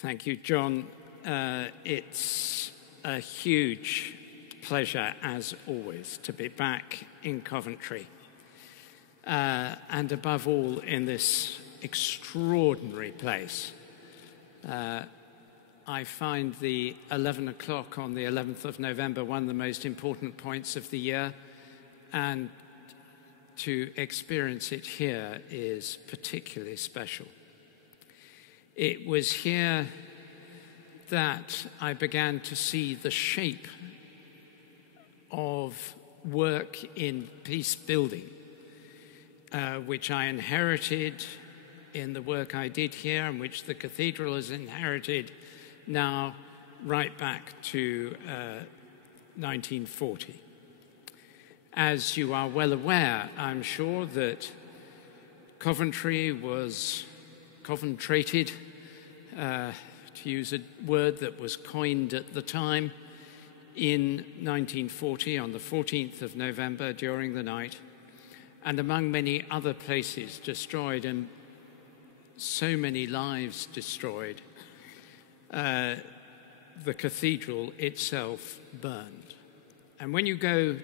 Thank you, John. It's a huge pleasure, as always, to be back in Coventry. And above all, in this extraordinary place. I find the 11 o'clock on the 11th of November one of the most important points of the year, and to experience it here is particularly special. It was here that I began to see the shape of work in peace building, which I inherited in the work I did here, and which the cathedral has inherited now right back to 1940. As you are well aware, I'm sure, that Coventry was concentrated, to use a word that was coined at the time, in 1940 on the 14th of November during the night, and among many other places destroyed and so many lives destroyed, the cathedral itself burned. And when you go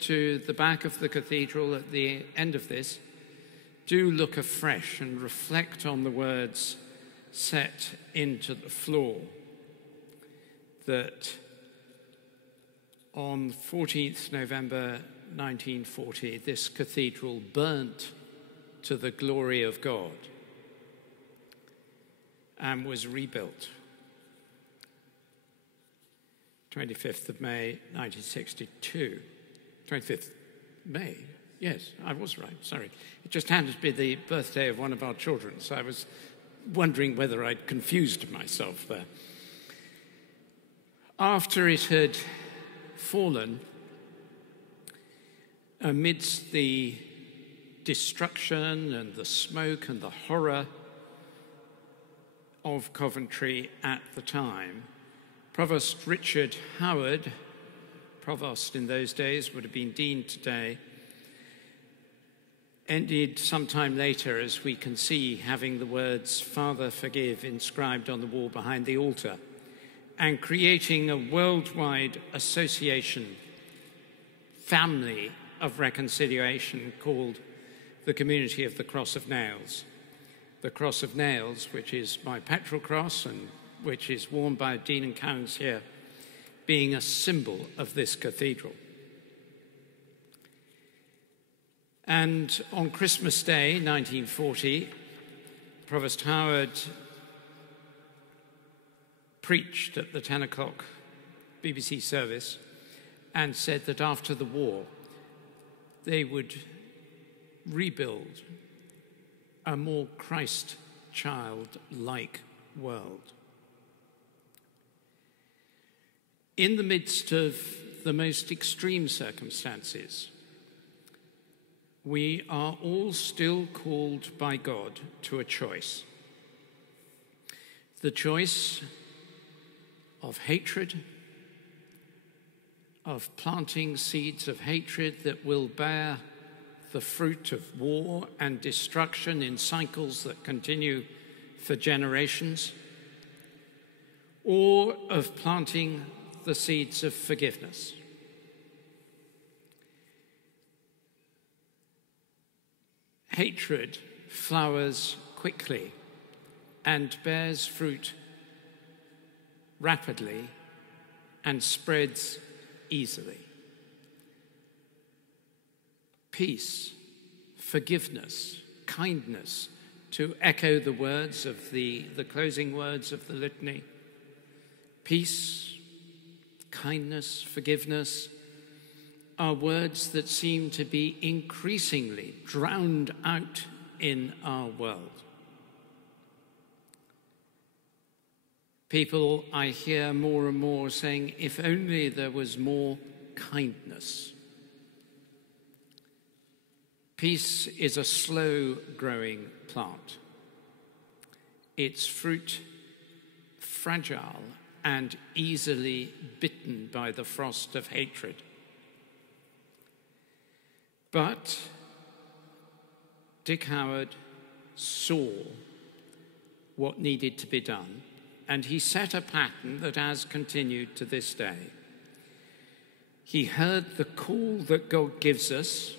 to the back of the cathedral at the end of this, do look afresh and reflect on the words set into the floor that on 14th November 1940, this cathedral burnt to the glory of God and was rebuilt. 25th of May 1962. 25th May, yes, I was right, sorry. It just happened to be the birthday of one of our children, so I was wondering whether I'd confused myself there. After it had fallen, amidst the destruction and the smoke and the horror of Coventry at the time, Provost Richard Howard, Provost in those days, would have been Dean today, ended sometime later, as we can see, having the words "Father, forgive" inscribed on the wall behind the altar, and creating a worldwide association, family of reconciliation called the Community of the Cross of Nails. The Cross of Nails, which is my petrol cross and which is worn by Dean and Canons here, being a symbol of this cathedral. And on Christmas Day, 1940, Provost Howard preached at the 10 o'clock BBC service and said that after the war, they would rebuild a more Christ-child-like world. In the midst of the most extreme circumstances, we are all still called by God to a choice. The choice of hatred, of planting seeds of hatred that will bear the fruit of war and destruction in cycles that continue for generations, or of planting the seeds of forgiveness. Hatred flowers quickly and bears fruit rapidly and spreads easily. Peace, forgiveness, kindness, to echo the words of the closing words of the litany. Peace, kindness, forgiveness are words that seem to be increasingly drowned out in our world. People I hear more and more saying, if only there was more kindness. Peace is a slow-growing plant. Its fruit fragile and easily bitten by the frost of hatred. But Dick Howard saw what needed to be done and he set a pattern that has continued to this day. He heard the call that God gives us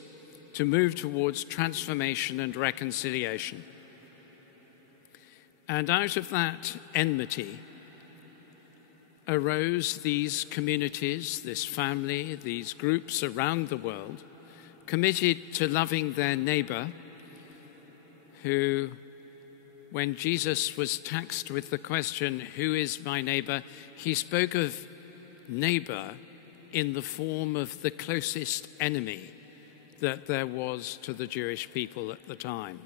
to move towards transformation and reconciliation. And out of that enmity arose these communities, this family, these groups around the world, committed to loving their neighbour, who, when Jesus was taxed with the question, "Who is my neighbour?" he spoke of neighbour in the form of the closest enemy that there was to the Jewish people at the time.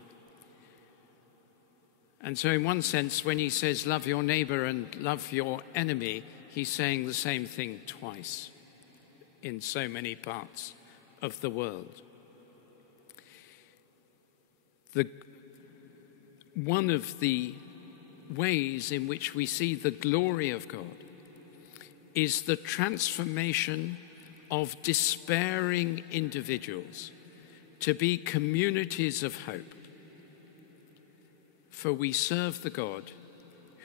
And so in one sense, when he says love your neighbour and love your enemy, he's saying the same thing twice in so many parts of the world. One of the ways in which we see the glory of God is the transformation of despairing individuals to be communities of hope. For we serve the God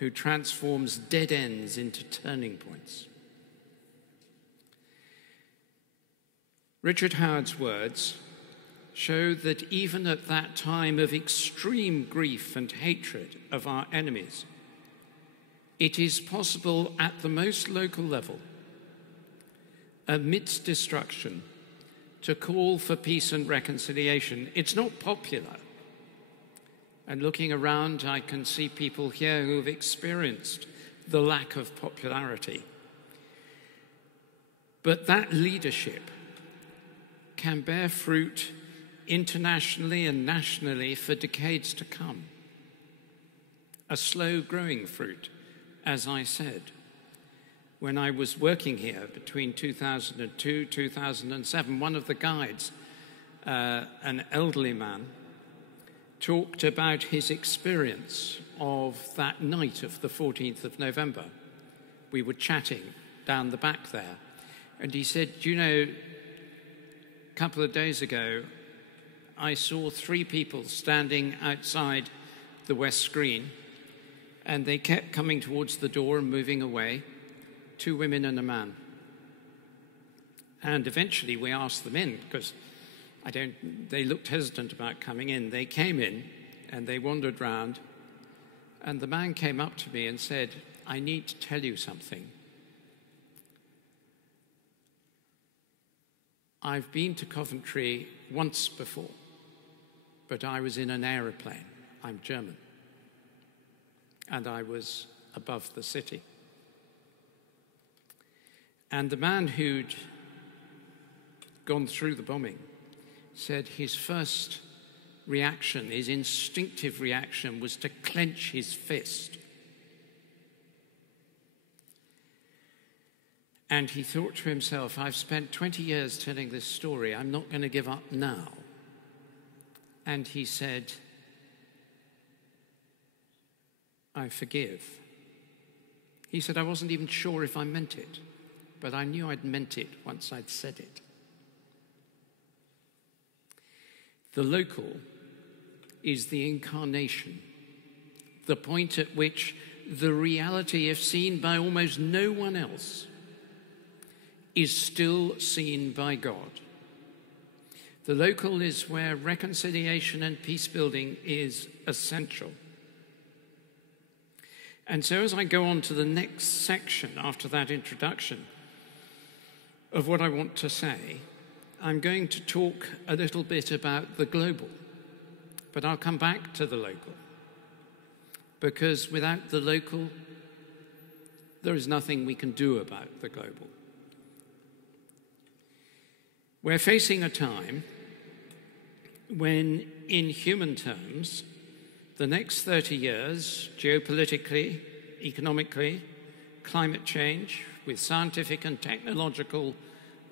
who transforms dead ends into turning points. Richard Howard's words show that even at that time of extreme grief and hatred of our enemies, it is possible at the most local level, amidst destruction, to call for peace and reconciliation. It's not popular. And looking around, I can see people here who have experienced the lack of popularity. But that leadership can bear fruit internationally and nationally for decades to come. A slow-growing fruit, as I said. When I was working here between 2002 and 2007, one of the guides, an elderly man, talked about his experience of that night of the 14th of November. We were chatting down the back there, and he said, "Do you know, a couple of days ago, I saw 3 people standing outside the West Screen, and they kept coming towards the door and moving away, 2 women and a man. And eventually we asked them in, because they looked hesitant about coming in. They came in and they wandered round, and the man came up to me and said, 'I need to tell you something. I've been to Coventry once before, but I was in an aeroplane. I'm German. And I was above the city.' And the man who'd gone through the bombing said his first reaction, his instinctive reaction, was to clench his fist. And he thought to himself, I've spent 20 years telling this story. I'm not going to give up now. And he said, I forgive. He said, I wasn't even sure if I meant it, but I knew I'd meant it once I'd said it. The local is the incarnation, the point at which the reality, if seen by almost no one else, is still seen by God. The local is where reconciliation and peace building is essential. And so as I go on to the next section after that introduction of what I want to say, I'm going to talk a little bit about the global, but I'll come back to the local, because without the local, there is nothing we can do about the global. We're facing a time when, in human terms, the next 30 years, geopolitically, economically, climate change, with scientific and technological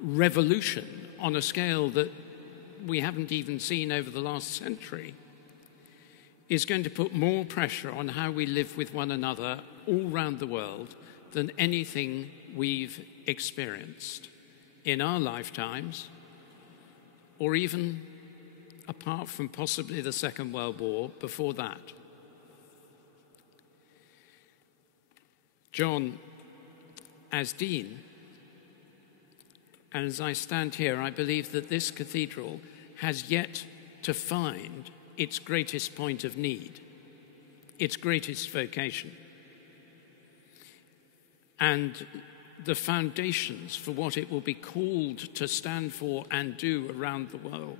revolution on a scale that we haven't even seen over the last century, is going to put more pressure on how we live with one another all around the world than anything we've experienced in our lifetimes, or even apart from possibly the Second World War, before that. John as Dean. And as I stand here, I believe that this cathedral has yet to find its greatest point of need, its greatest vocation. And the foundations for what it will be called to stand for and do around the world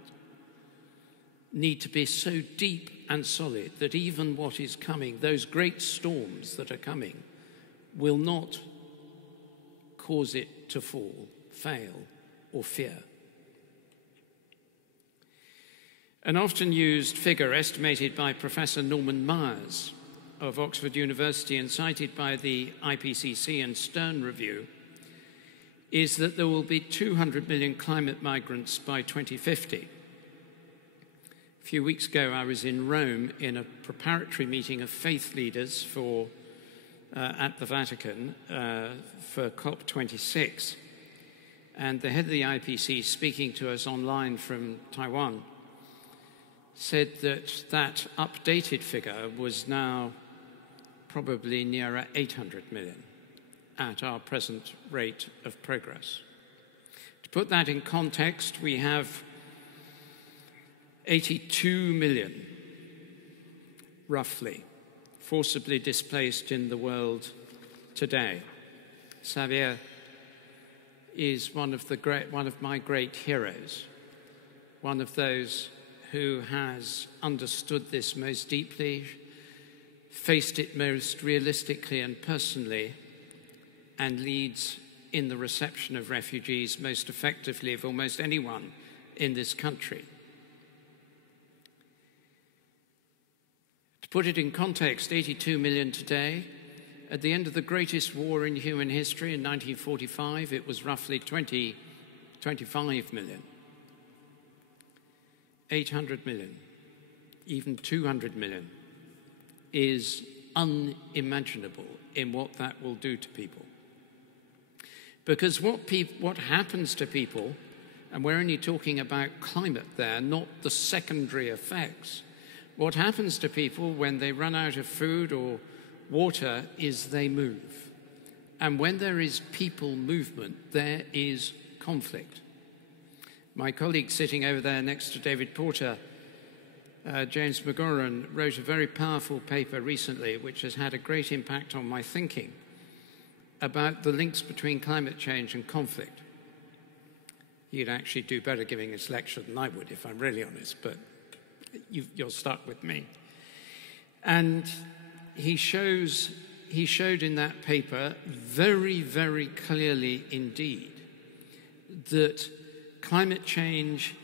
need to be so deep and solid that even what is coming, those great storms that are coming, will not cause it to fall, fail, or fear. An often used figure estimated by Professor Norman Myers of Oxford University and cited by the IPCC and Stern Review is that there will be 200 million climate migrants by 2050. A few weeks ago, I was in Rome in a preparatory meeting of faith leaders at the Vatican for COP26. And the head of the IPCC, speaking to us online from Taiwan, said that that updated figure was now probably nearer 800 million at our present rate of progress. To put that in context, we have 82 million, roughly, forcibly displaced in the world today. Xavier is one of my great heroes, one of those who has understood this most deeply, faced it most realistically and personally, and leads in the reception of refugees most effectively of almost anyone in this country. To put it in context, 82 million today. At the end of the greatest war in human history in 1945, it was roughly 25 million. 800 million, even 200 million, is unimaginable in what that will do to people. Because what happens to people, and we're only talking about climate there, not the secondary effects, what happens to people when they run out of food or water is they move. And when there is people movement, there is conflict. My colleague sitting over there next to David Porter, James McGoran, wrote a very powerful paper recently which has had a great impact on my thinking about the links between climate change and conflict. He'd actually do better giving this lecture than I would, if I'm really honest, but you're stuck with me. And he showed in that paper very, very clearly indeed that climate change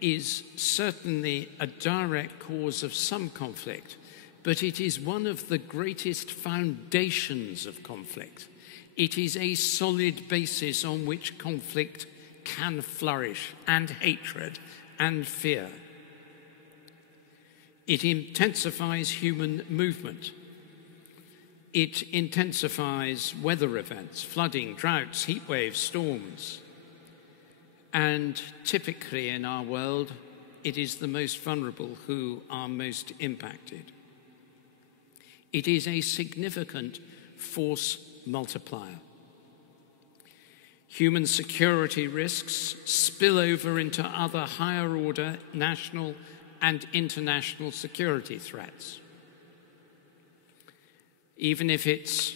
is certainly a direct cause of some conflict, but it is one of the greatest foundations of conflict. It is a solid basis on which conflict can flourish, and hatred and fear. It intensifies human movement. It intensifies weather events, flooding, droughts, heat waves, storms. And typically in our world, it is the most vulnerable who are most impacted. It is a significant force multiplier. Human security risks spill over into other higher order national and international security threats. Even if it's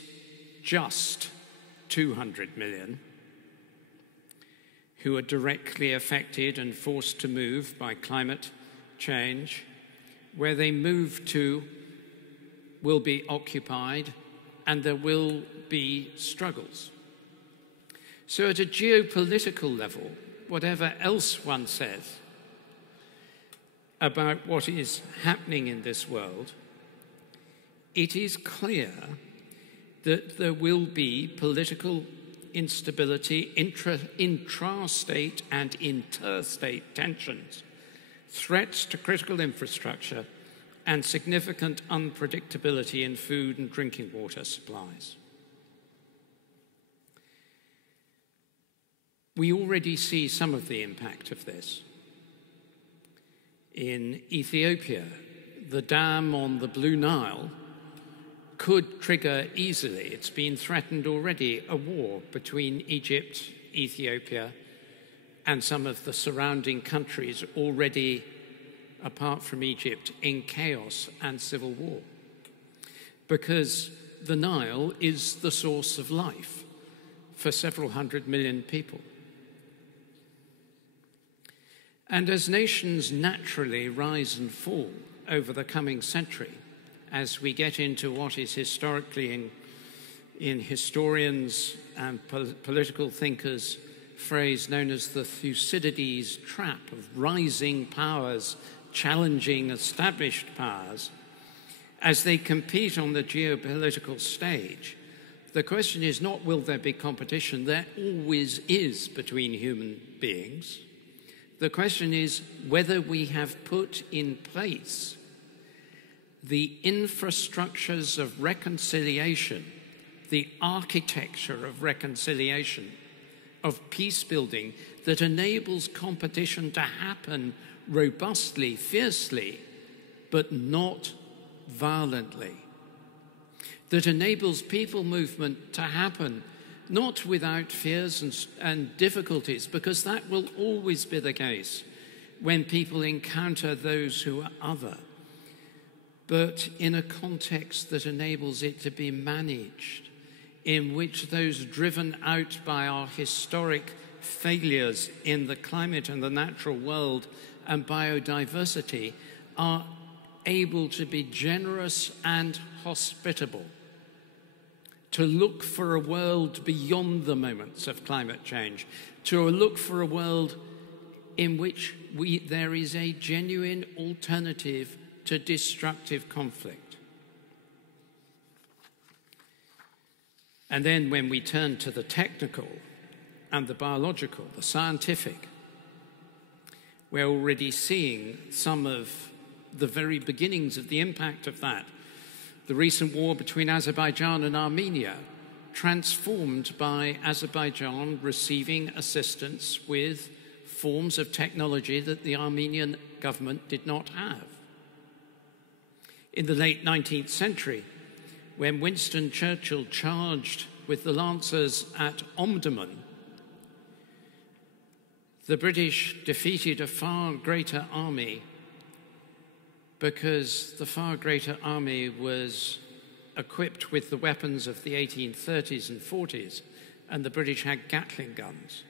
just 200 million who are directly affected and forced to move by climate change, where they move to will be occupied and there will be struggles. So at a geopolitical level, whatever else one says about what is happening in this world, it is clear that there will be political instability, intrastate and interstate tensions, threats to critical infrastructure, and significant unpredictability in food and drinking water supplies. We already see some of the impact of this. In Ethiopia, the dam on the Blue Nile could trigger easily, it's been threatened already, a war between Egypt, Ethiopia, and some of the surrounding countries already, apart from Egypt, in chaos and civil war. Because the Nile is the source of life for several 100 million people. And as nations naturally rise and fall over the coming century, as we get into what is historically in historians and political thinkers' phrase known as the Thucydides trap of rising powers challenging established powers, as they compete on the geopolitical stage, the question is not will there be competition, there always is between human beings. The question is whether we have put in place the infrastructures of reconciliation, the architecture of reconciliation, of peace building that enables competition to happen robustly, fiercely, but not violently. That enables people movement to happen not without fears and difficulties, because that will always be the case when people encounter those who are other, but in a context that enables it to be managed, in which those driven out by our historic failures in the climate and the natural world and biodiversity are able to be generous and hospitable, to look for a world beyond the moments of climate change, to look for a world in which there is a genuine alternative to destructive conflict. And then when we turn to the technical and the biological, the scientific, we're already seeing some of the very beginnings of the impact of that. The recent war between Azerbaijan and Armenia, transformed by Azerbaijan receiving assistance with forms of technology that the Armenian government did not have. In the late 19th century, when Winston Churchill charged with the Lancers at Omdurman, the British defeated a far greater army because the far greater army was equipped with the weapons of the 1830s and 40s, and the British had Gatling guns.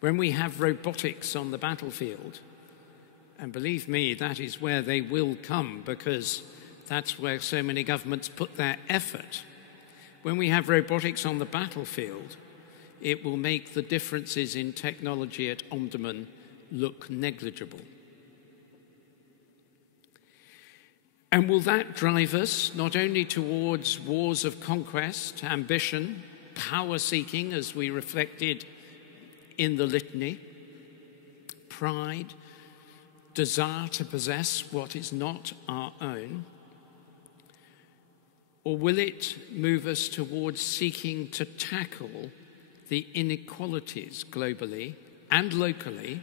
When we have robotics on the battlefield, and believe me, that is where they will come, because that's where so many governments put their effort. When we have robotics on the battlefield, it will make the differences in technology at Omdurman look negligible. And will that drive us not only towards wars of conquest, ambition, power-seeking, as we reflected in the litany, pride, desire to possess what is not our own? Or will it move us towards seeking to tackle the inequalities globally and locally?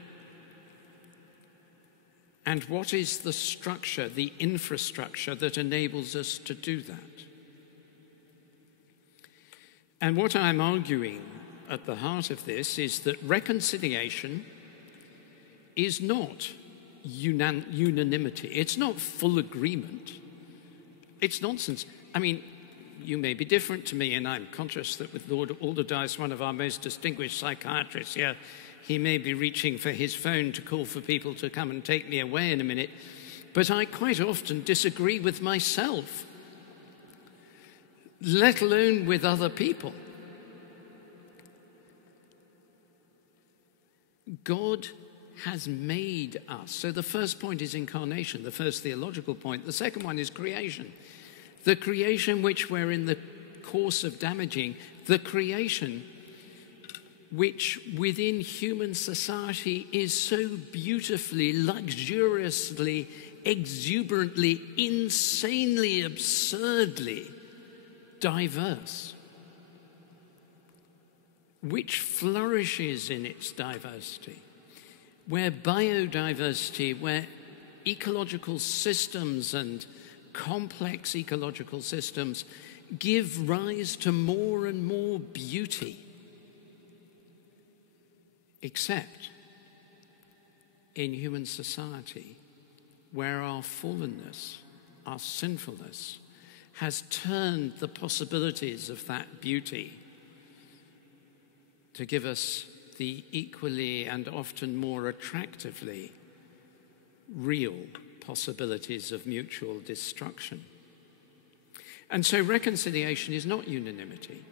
And what is the structure, the infrastructure that enables us to do that? And what I'm arguing at the heart of this is that reconciliation is not unanimity. It's not full agreement. It's nonsense. I mean, you may be different to me, and I'm conscious that with Lord Alderdice, one of our most distinguished psychiatrists here, he may be reaching for his phone to call for people to come and take me away in a minute. But I quite often disagree with myself, let alone with other people. God has made us. So the first point is incarnation, the first theological point. The second one is creation. The creation which we're in the course of damaging, the creation which within human society is so beautifully, luxuriously, exuberantly, insanely, absurdly diverse, which flourishes in its diversity, where biodiversity, where ecological systems and complex ecological systems give rise to more and more beauty, except in human society, where our fallenness, our sinfulness, has turned the possibilities of that beauty to give us the equally and often more attractively real possibilities of mutual destruction. And so reconciliation is not unanimity.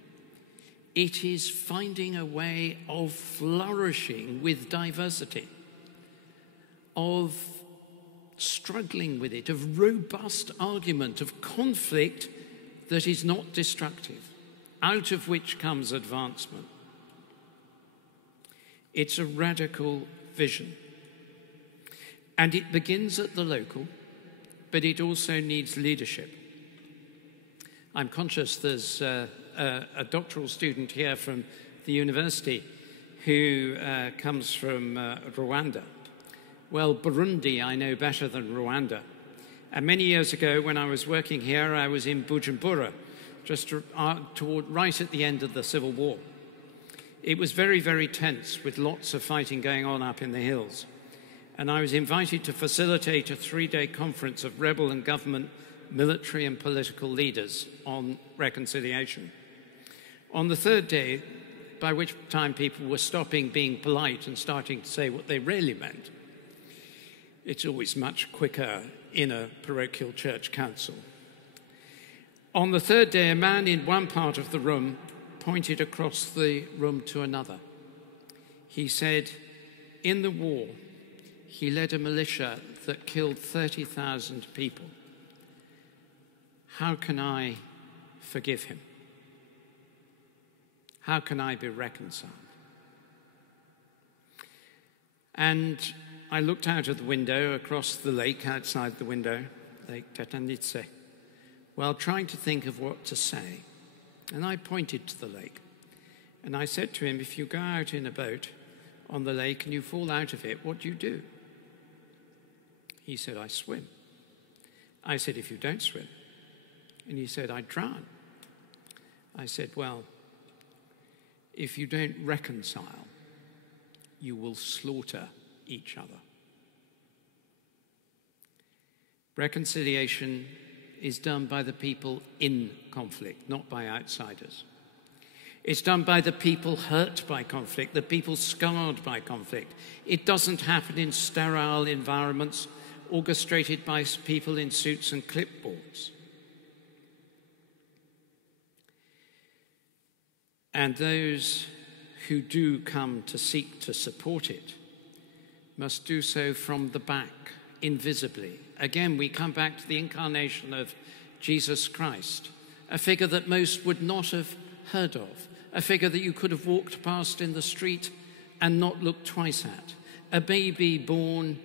It is finding a way of flourishing with diversity, of struggling with it, of robust argument, of conflict that is not destructive, out of which comes advancement. It's a radical vision. And it begins at the local, but it also needs leadership. I'm conscious there's a doctoral student here from the university who comes from Rwanda. Well, Burundi I know better than Rwanda. And many years ago, when I was working here, I was in Bujumbura, just right at the end of the Civil War. It was very, very tense, with lots of fighting going on up in the hills. And I was invited to facilitate a 3-day conference of rebel and government, military and political leaders on reconciliation. On the third day, by which time people were stopping being polite and starting to say what they really meant, it's always much quicker in a parochial church council. On the third day, a man in one part of the room pointed across the room to another. He said, in the war, he led a militia that killed 30,000 people. How can I forgive him? How can I be reconciled? And I looked out of the window across the lake outside the window, Lake Tetanitse, while trying to think of what to say. And I pointed to the lake. And I said to him, if you go out in a boat on the lake and you fall out of it, what do you do? He said, I swim. I said, if you don't swim? And he said, I drown. I said, well, if you don't reconcile, you will slaughter each other. Reconciliation is done by the people in conflict, not by outsiders. It's done by the people hurt by conflict, the people scarred by conflict. It doesn't happen in sterile environments orchestrated by people in suits and clipboards. And those who do come to seek to support it must do so from the back, invisibly. Again, we come back to the incarnation of Jesus Christ, a figure that most would not have heard of, a figure that you could have walked past in the street and not looked twice at, a baby born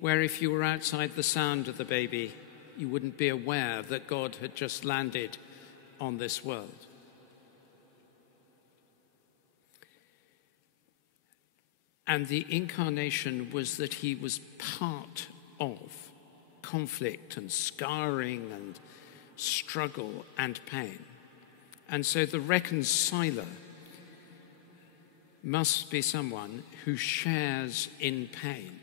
where if you were outside the sound of the baby, you wouldn't be aware that God had just landed on this world. And the incarnation was that he was part of conflict and scarring and struggle and pain. And so the reconciler must be someone who shares in pain.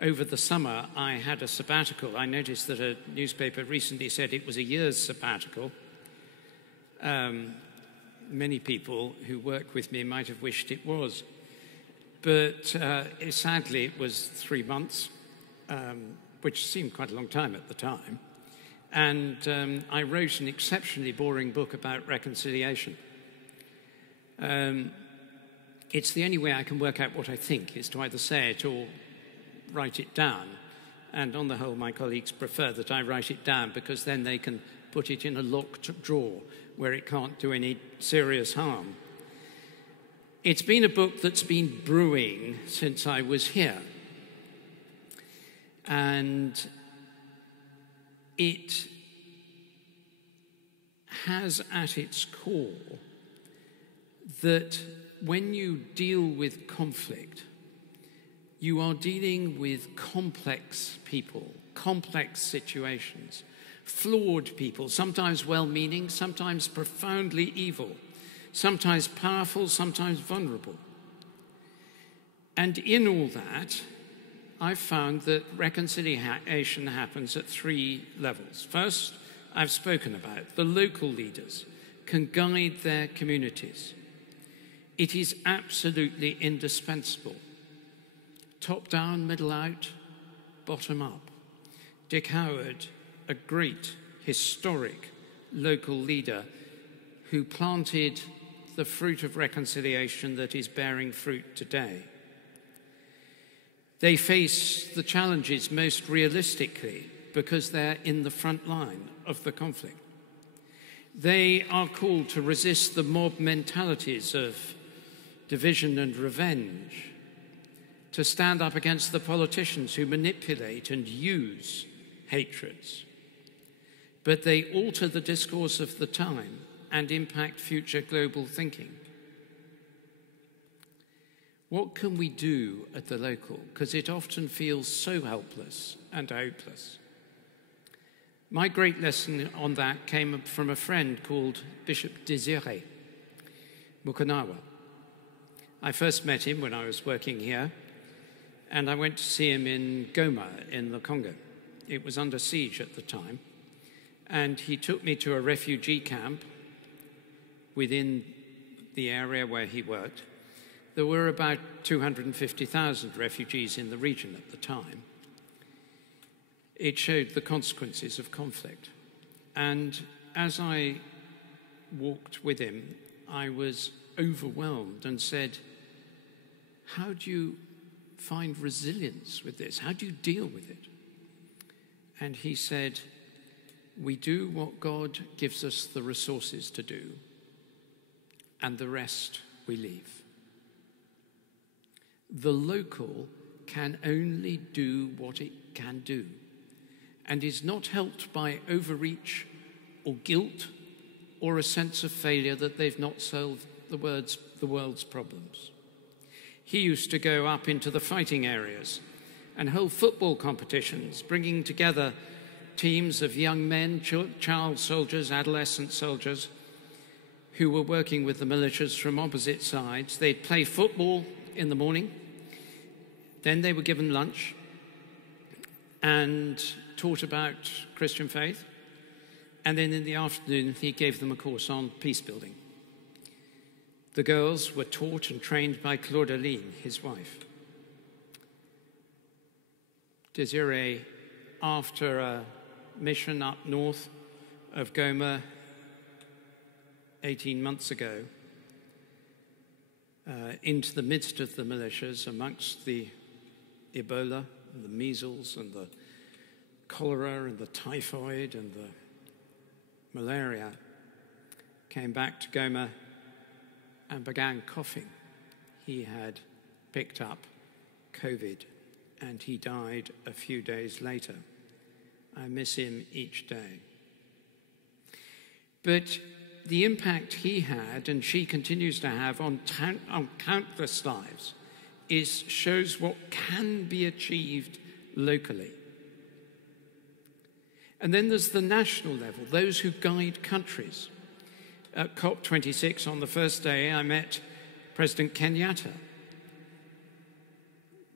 Over the summer, I had a sabbatical. I noticed that a newspaper recently said it was a year's sabbatical. Many people who work with me might have wished it was. But sadly, it was 3 months, which seemed quite a long time at the time. And I wrote an exceptionally boring book about reconciliation. It's the only way I can work out what I think, is to either say it or write it down. And on the whole, my colleagues prefer that I write it down because then they can put it in a locked drawer where it can't do any serious harm. It's been a book that's been brewing since I was here. And it has at its core that when you deal with conflict, you are dealing with complex people, complex situations, flawed people, sometimes well-meaning, sometimes profoundly evil, sometimes powerful, sometimes vulnerable. And in all that, I've found that reconciliation happens at three levels. First, I've spoken about, the local leaders can guide their communities. It is absolutely indispensable. Top down, middle out, bottom up. Dick Howard, a great historic local leader who planted the fruit of reconciliation that is bearing fruit today. They face the challenges most realistically because they're in the front line of the conflict. They are called to resist the mob mentalities of division and revenge, to stand up against the politicians who manipulate and use hatreds. But they alter the discourse of the time and impact future global thinking. What can we do at the local? Because it often feels so helpless and hopeless. My great lesson on that came from a friend called Bishop Desiré Mukanawa. I first met him when I was working here, and I went to see him in Goma in the Congo. It was under siege at the time, and he took me to a refugee camp within the area where he worked. There were about 250,000 refugees in the region at the time. It showed the consequences of conflict. And as I walked with him, I was overwhelmed and said, how do you find resilience with this? How do you deal with it? And he said, we do what God gives us the resources to do, and the rest we leave. The local can only do what it can do, and is not helped by overreach or guilt or a sense of failure that they've not solved the world's problems. He used to go up into the fighting areas and hold football competitions, bringing together teams of young men, child soldiers, adolescent soldiers, who were working with the militias from opposite sides. They'd play football in the morning, then they were given lunch and taught about Christian faith, and then in the afternoon he gave them a course on peace building. The girls were taught and trained by Claudeline, his wife. Desiree, after a mission up north of Goma 18 months ago, into the midst of the militias, amongst the Ebola, and the measles, and the cholera, and the typhoid, and the malaria, came back to Goma and began coughing. He had picked up COVID, and he died a few days later. I miss him each day. But the impact he had, and she continues to have, on countless lives shows what can be achieved locally. And then there's the national level, those who guide countries. At COP26 on the first day, I met President Kenyatta.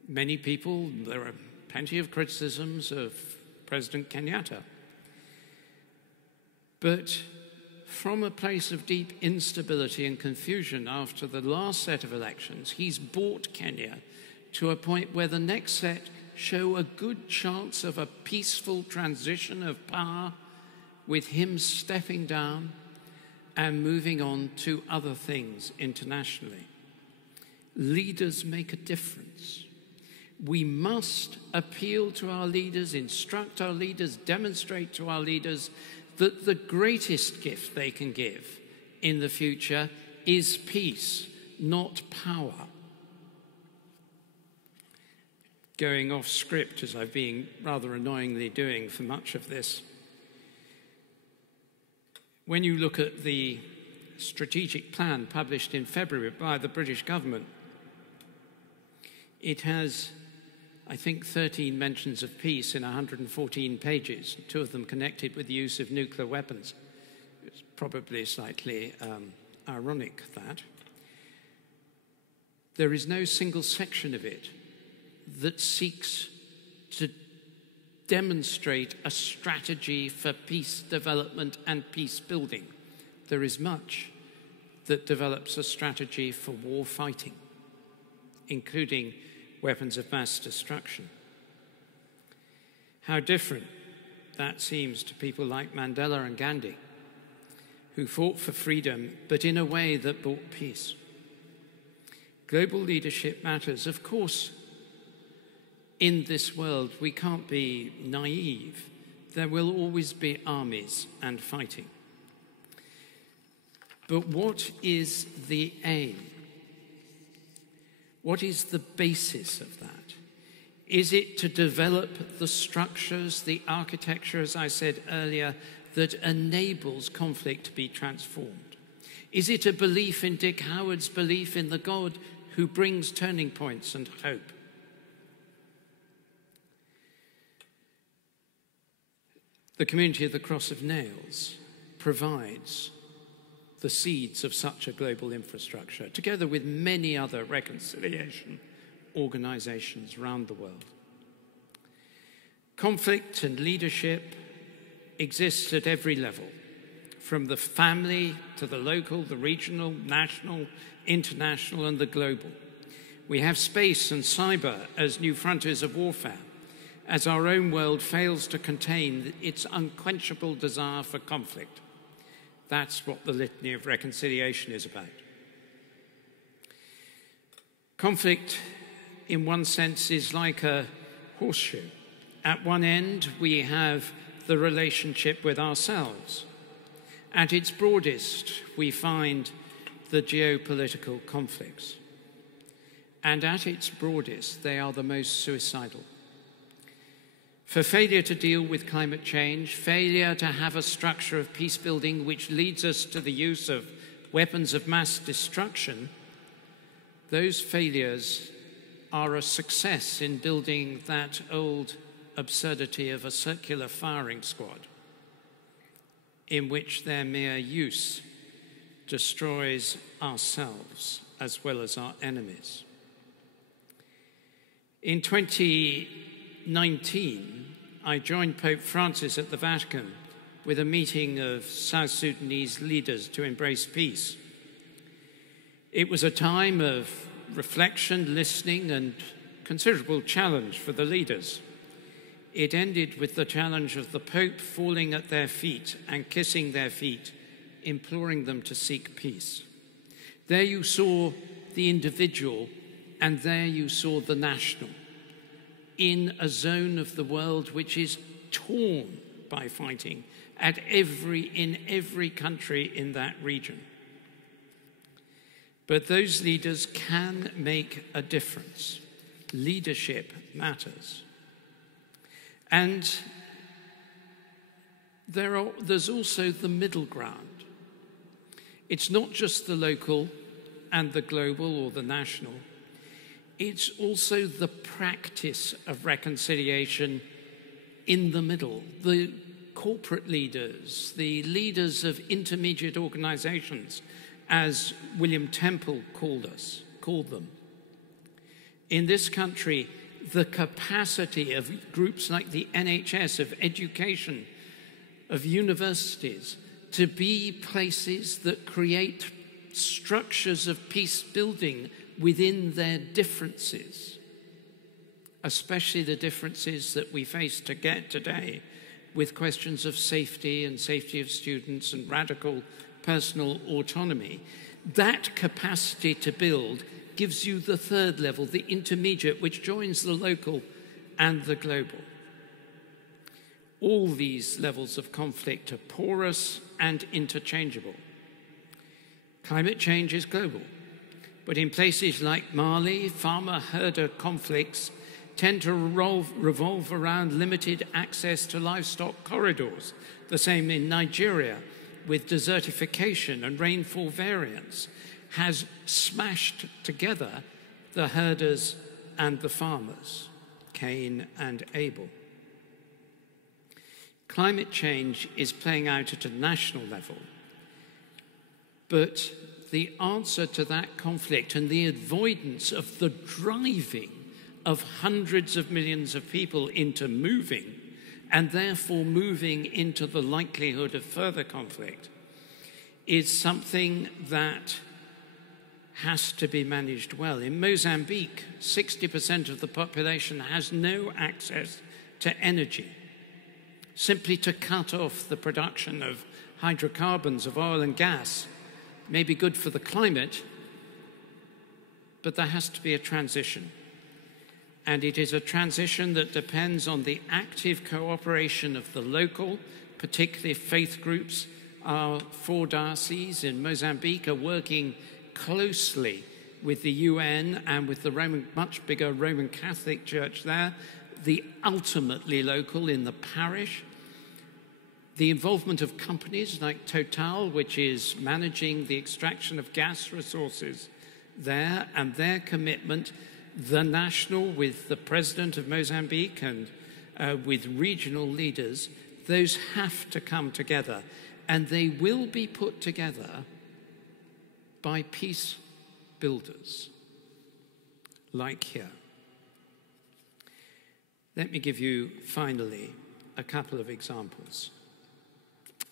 Many people, there are plenty of criticisms of President Kenyatta. But from a place of deep instability and confusion after the last set of elections, he's brought Kenya to a point where the next set show a good chance of a peaceful transition of power, with him stepping down and moving on to other things internationally. Leaders make a difference. We must appeal to our leaders, instruct our leaders, demonstrate to our leaders that the greatest gift they can give in the future is peace, not power. Going off script, as I've been rather annoyingly doing for much of this, when you look at the strategic plan published in February by the British government, it has I think, 13 mentions of peace in 114 pages, 2 of them connected with the use of nuclear weapons. It's probably slightly ironic that. There is no single section of it that seeks to demonstrate a strategy for peace development and peace building. There is much that develops a strategy for war fighting, including weapons of mass destruction. How different that seems to people like Mandela and Gandhi, who fought for freedom, but in a way that brought peace. Global leadership matters. Of course, in this world, we can't be naive. There will always be armies and fighting. But what is the aim? What is the basis of that? Is it to develop the structures, the architecture, as I said earlier, that enables conflict to be transformed? Is it a belief in Dick Howard's belief in the God who brings turning points and hope? The community of the Cross of Nails provides the seeds of such a global infrastructure, together with many other reconciliation organizations around the world. Conflict and leadership exists at every level, from the family to the local, the regional, national, international, and the global. We have space and cyber as new frontiers of warfare, as our own world fails to contain its unquenchable desire for conflict. That's what the Litany of Reconciliation is about. Conflict, in one sense, is like a horseshoe. At one end, we have the relationship with ourselves. At its broadest, we find the geopolitical conflicts. And at its broadest, they are the most suicidal. For failure to deal with climate change, failure to have a structure of peace building which leads us to the use of weapons of mass destruction, those failures are a success in building that old absurdity of a circular firing squad, in which their mere use destroys ourselves as well as our enemies. In 2019, I joined Pope Francis at the Vatican with a meeting of South Sudanese leaders to embrace peace. It was a time of reflection, listening, and considerable challenge for the leaders. It ended with the challenge of the Pope falling at their feet and kissing their feet, imploring them to seek peace. There you saw the individual, and there you saw the national, in a zone of the world which is torn by fighting in every country in that region. But those leaders can make a difference. Leadership matters. And there's also the middle ground. It's not just the local and the global or the national. It's also the practice of reconciliation in the middle. The corporate leaders, the leaders of intermediate organizations, as William Temple called them. In this country, the capacity of groups like the NHS, of education, of universities, to be places that create structures of peace building within their differences, especially the differences that we face today with questions of safety and safety of students and radical personal autonomy. That capacity to build gives you the third level, the intermediate, which joins the local and the global. All these levels of conflict are porous and interchangeable. Climate change is global, but in places like Mali, farmer-herder conflicts tend to revolve around limited access to livestock corridors. The same in Nigeria, with desertification and rainfall variance, has smashed together the herders and the farmers. Cain and Abel. Climate change is playing out at a national level, but the answer to that conflict and the avoidance of the driving of hundreds of millions of people into moving, and therefore moving into the likelihood of further conflict, is something that has to be managed well. In Mozambique, 60% of the population has no access to energy. Simply to cut off the production of hydrocarbons, of oil and gas, may be good for the climate, but there has to be a transition. And it is a transition that depends on the active cooperation of the local, particularly faith groups. Our 4 dioceses in Mozambique are working closely with the UN and with the much bigger Roman Catholic Church there, the ultimately local in the parish. The involvement of companies like Total, which is managing the extraction of gas resources there, and their commitment, the national with the president of Mozambique and with regional leaders, those have to come together. And they will be put together by peace builders, like here. Let me give you, finally, a couple of examples.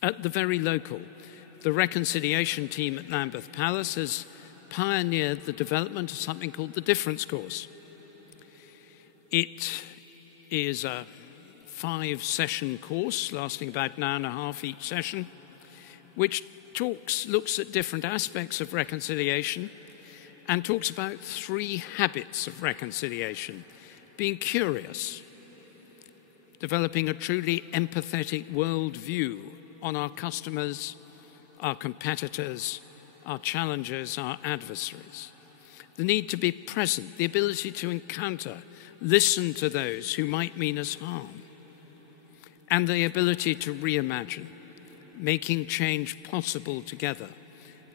At the very local, the reconciliation team at Lambeth Palace has pioneered the development of something called the Difference Course. It is a 5-session course lasting about an hour and a half each session, which looks at different aspects of reconciliation and talks about 3 habits of reconciliation: being curious, developing a truly empathetic worldview on our customers, our competitors, our challengers, our adversaries, the need to be present, the ability to encounter, listen to those who might mean us harm, and the ability to reimagine, making change possible together,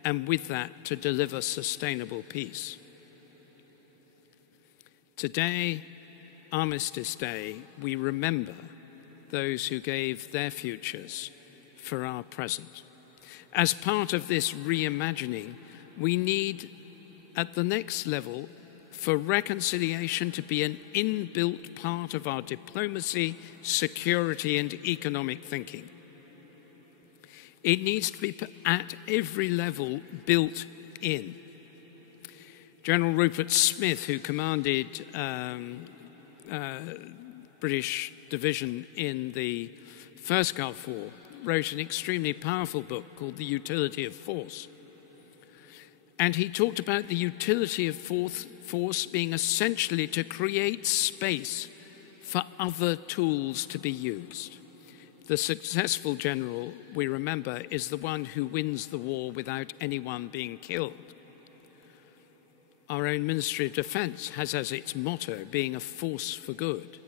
and with that to deliver sustainable peace. Today, Armistice Day, we remember those who gave their futures for our present. As part of this reimagining, we need, at the next level, for reconciliation to be an inbuilt part of our diplomacy, security, and economic thinking. It needs to be at every level built in. General Rupert Smith, who commanded British division in the First Gulf War, wrote an extremely powerful book called The Utility of Force. And he talked about the utility of force being essentially to create space for other tools to be used. The successful general, we remember, is the one who wins the war without anyone being killed. Our own Ministry of Defence has as its motto, being a force for good.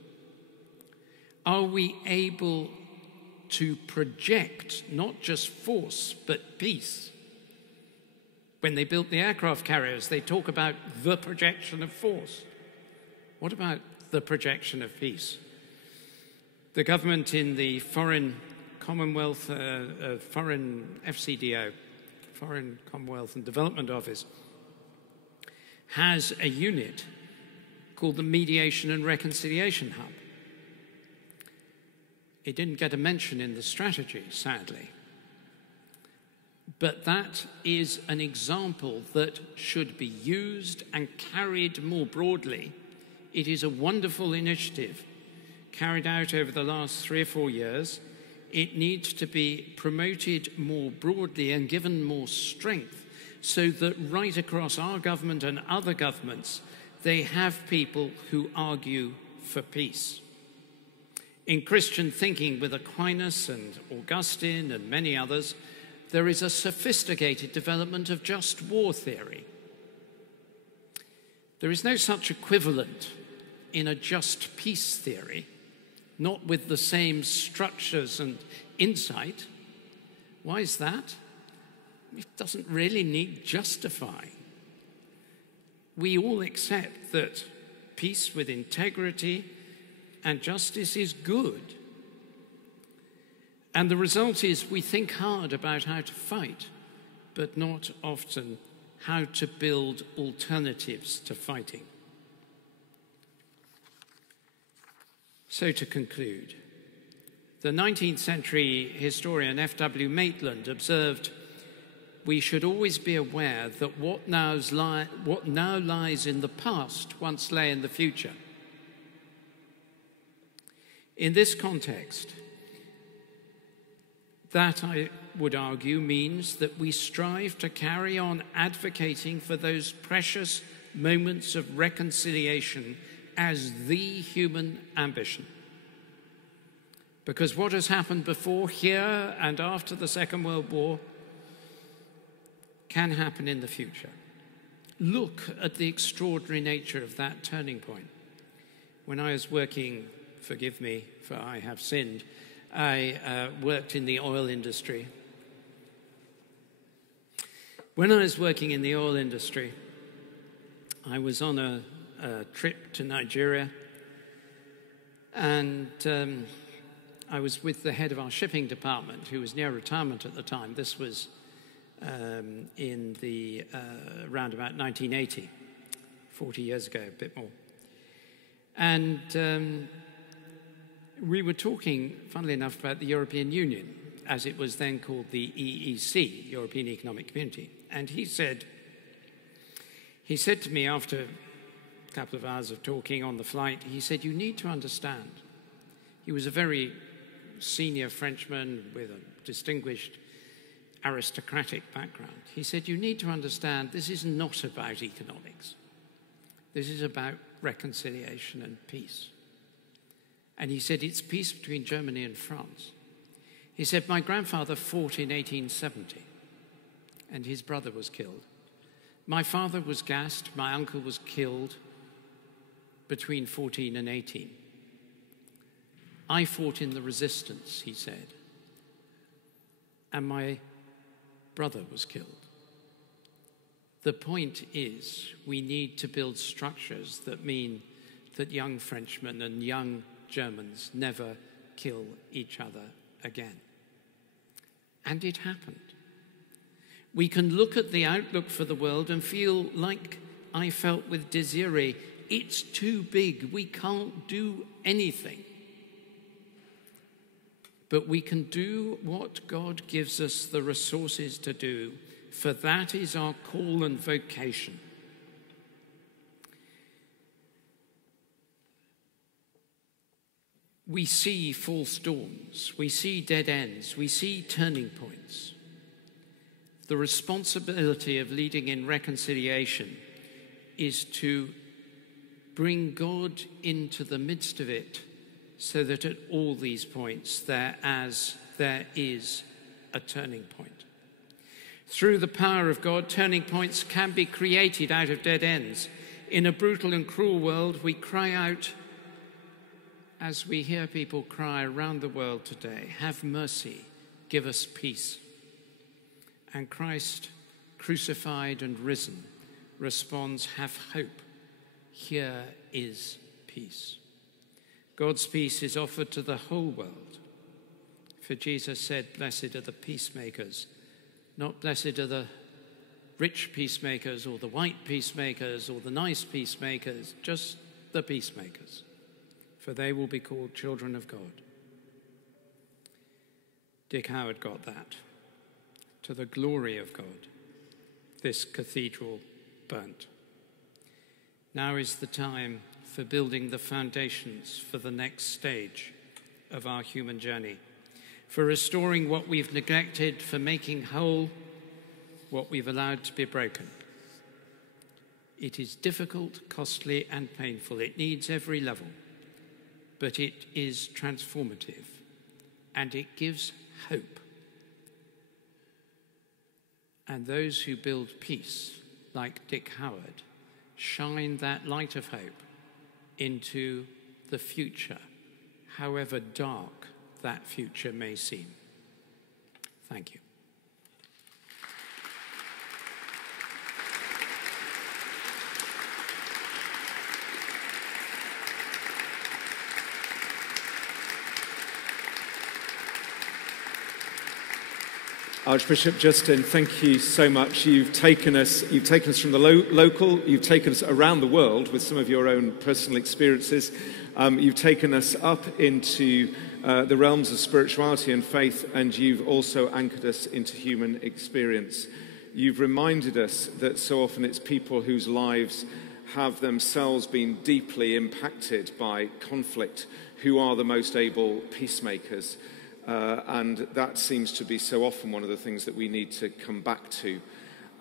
Are we able to project not just force, but peace? When they built the aircraft carriers, they talk about the projection of force. What about the projection of peace? The government in the Foreign Commonwealth, Foreign FCDO, Foreign Commonwealth and Development Office, has a unit called the Mediation and Reconciliation Hub. It didn't get a mention in the strategy, sadly. But that is an example that should be used and carried more broadly. It is a wonderful initiative carried out over the last 3 or 4 years. It needs to be promoted more broadly and given more strength so that right across our government and other governments, they have people who argue for peace. In Christian thinking with Aquinas and Augustine and many others, there is a sophisticated development of just war theory. There is no such equivalent in a just peace theory, not with the same structures and insight. Why is that? It doesn't really need justifying. We all accept that peace with integrity and justice is good. And the result is we think hard about how to fight, but not often how to build alternatives to fighting. So to conclude, the 19th century historian F.W. Maitland observed, "We should always be aware that what now lies in the past once lay in the future." In this context, that, I would argue, means that we strive to carry on advocating for those precious moments of reconciliation as the human ambition. Because what has happened before, here, and after the Second World War can happen in the future. Look at the extraordinary nature of that turning point. When I was working, forgive me for I have sinned, I worked in the oil industry. When I was working in the oil industry, I was on a trip to Nigeria, and I was with the head of our shipping department, who was near retirement at the time. This was in the around about 1980, 40 years ago, a bit more. And we were talking, funnily enough, about the European Union, as it was then called the EEC, European Economic Community. And he said to me after a couple of hours of talking on the flight, he said, "You need to understand." He was a very senior Frenchman with a distinguished aristocratic background. He said, "You need to understand this is not about economics. This is about reconciliation and peace." And he said, "It's peace between Germany and France." He said, "My grandfather fought in 1870 and his brother was killed. My father was gassed, my uncle was killed between 14 and 18. I fought in the resistance," he said, "and my brother was killed." The point is, we need to build structures that mean that young Frenchmen and young Germans never kill each other again. And it happened. We can look at the outlook for the world and feel like I felt with Desiree, it's too big, we can't do anything. But we can do what God gives us the resources to do, for that is our call and vocation. We see false dawns, we see dead ends, we see turning points. The responsibility of leading in reconciliation is to bring God into the midst of it, so that at all these points there is a turning point. Through the power of God, turning points can be created out of dead ends. In a brutal and cruel world, we cry out, as we hear people cry around the world today, "Have mercy, give us peace." And Christ, crucified and risen, responds, "Have hope, here is peace." God's peace is offered to the whole world. For Jesus said, "Blessed are the peacemakers," not blessed are the rich peacemakers or the white peacemakers or the nice peacemakers, just the peacemakers, for they will be called children of God. Dick Howard got that. To the glory of God, this cathedral burnt. Now is the time for building the foundations for the next stage of our human journey, for restoring what we've neglected, for making whole what we've allowed to be broken. It is difficult, costly, and painful. It needs every level, but it is transformative, and it gives hope. And those who build peace, like Dick Howard, shine that light of hope into the future, however dark that future may seem. Thank you. Archbishop Justin, thank you so much. You've taken us from the local, you've taken us around the world with some of your own personal experiences. You've taken us up into the realms of spirituality and faith, and you've also anchored us into human experience. You've reminded us that so often it's people whose lives have themselves been deeply impacted by conflict who are the most able peacemakers. And that seems to be so often one of the things that we need to come back to.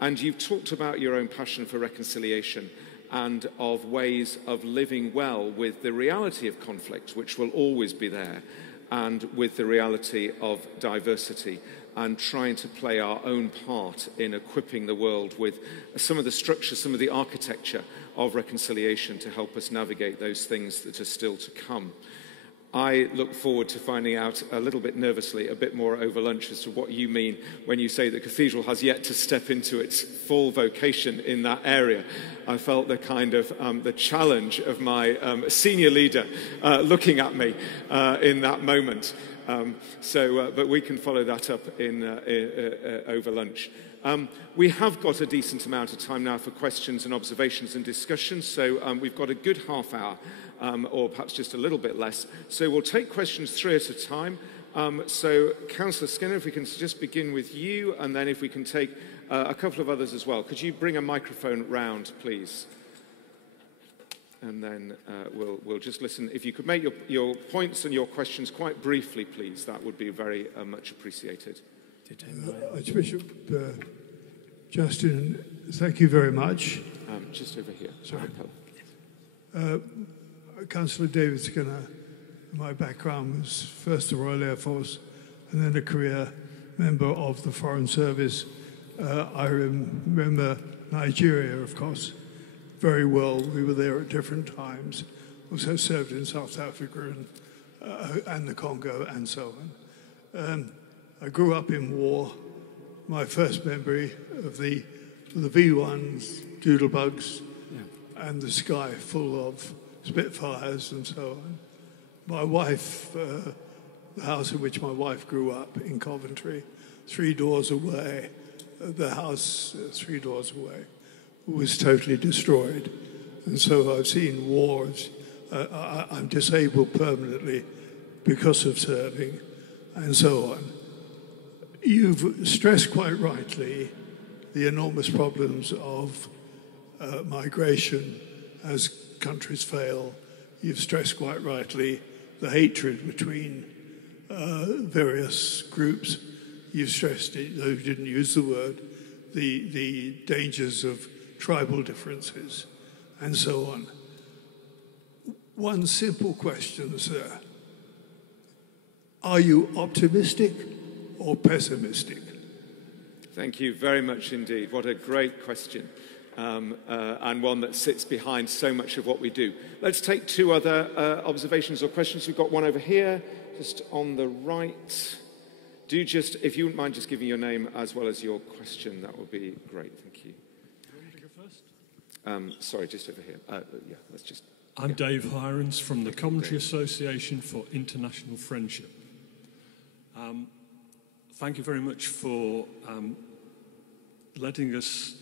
And you've talked about your own passion for reconciliation and of ways of living well with the reality of conflict, which will always be there, and with the reality of diversity, and trying to play our own part in equipping the world with some of the structure, some of the architecture of reconciliation to help us navigate those things that are still to come. I look forward to finding out a little bit nervously, a bit more over lunch, as to what you mean when you say the cathedral has yet to step into its full vocation in that area. I felt the kind of the challenge of my senior leader looking at me in that moment. But we can follow that up in over lunch. We have got a decent amount of time now for questions and observations and discussions, so we've got a good half hour, or perhaps just a little bit less. So we'll take questions 3 at a time. So Councillor Skinner, if we can just begin with you, and then if we can take a couple of others as well. Could you bring a microphone round, please? And then we'll just listen. If you could make your points and your questions quite briefly, please, that would be very much appreciated. Archbishop Justin, thank you very much. Just over here. Sorry. Councillor David Skinner, my background was first the Royal Air Force and then a career member of the Foreign Service. I remember Nigeria, of course, very well. We were there at different times. Also served in South Africa and the Congo and so on. I grew up in war. My first memory of the V1s, doodlebugs, and the sky full of Spitfires and so on. My wife, the house in which my wife grew up in Coventry, 3 doors away, the house 3 doors away, was totally destroyed. And so I've seen wars. I'm disabled permanently because of serving and so on. You've stressed quite rightly the enormous problems of migration as countries fail. You've stressed quite rightly the hatred between various groups. You've stressed, though you didn't use the word, the dangers of tribal differences and so on. One simple question, sir. Are you optimistic or pessimistic? Thank you very much indeed. What a great question, and one that sits behind so much of what we do. Let's take 2 other observations or questions. We've got one over here, just on the right. Do just, if you wouldn't mind just giving your name as well as your question, that would be great. Thank you. Do you want me to go first? Sorry, just over here. Yeah, let's just... I'm Dave Hirons from the Coventry Association for International Friendship. Thank you very much for letting us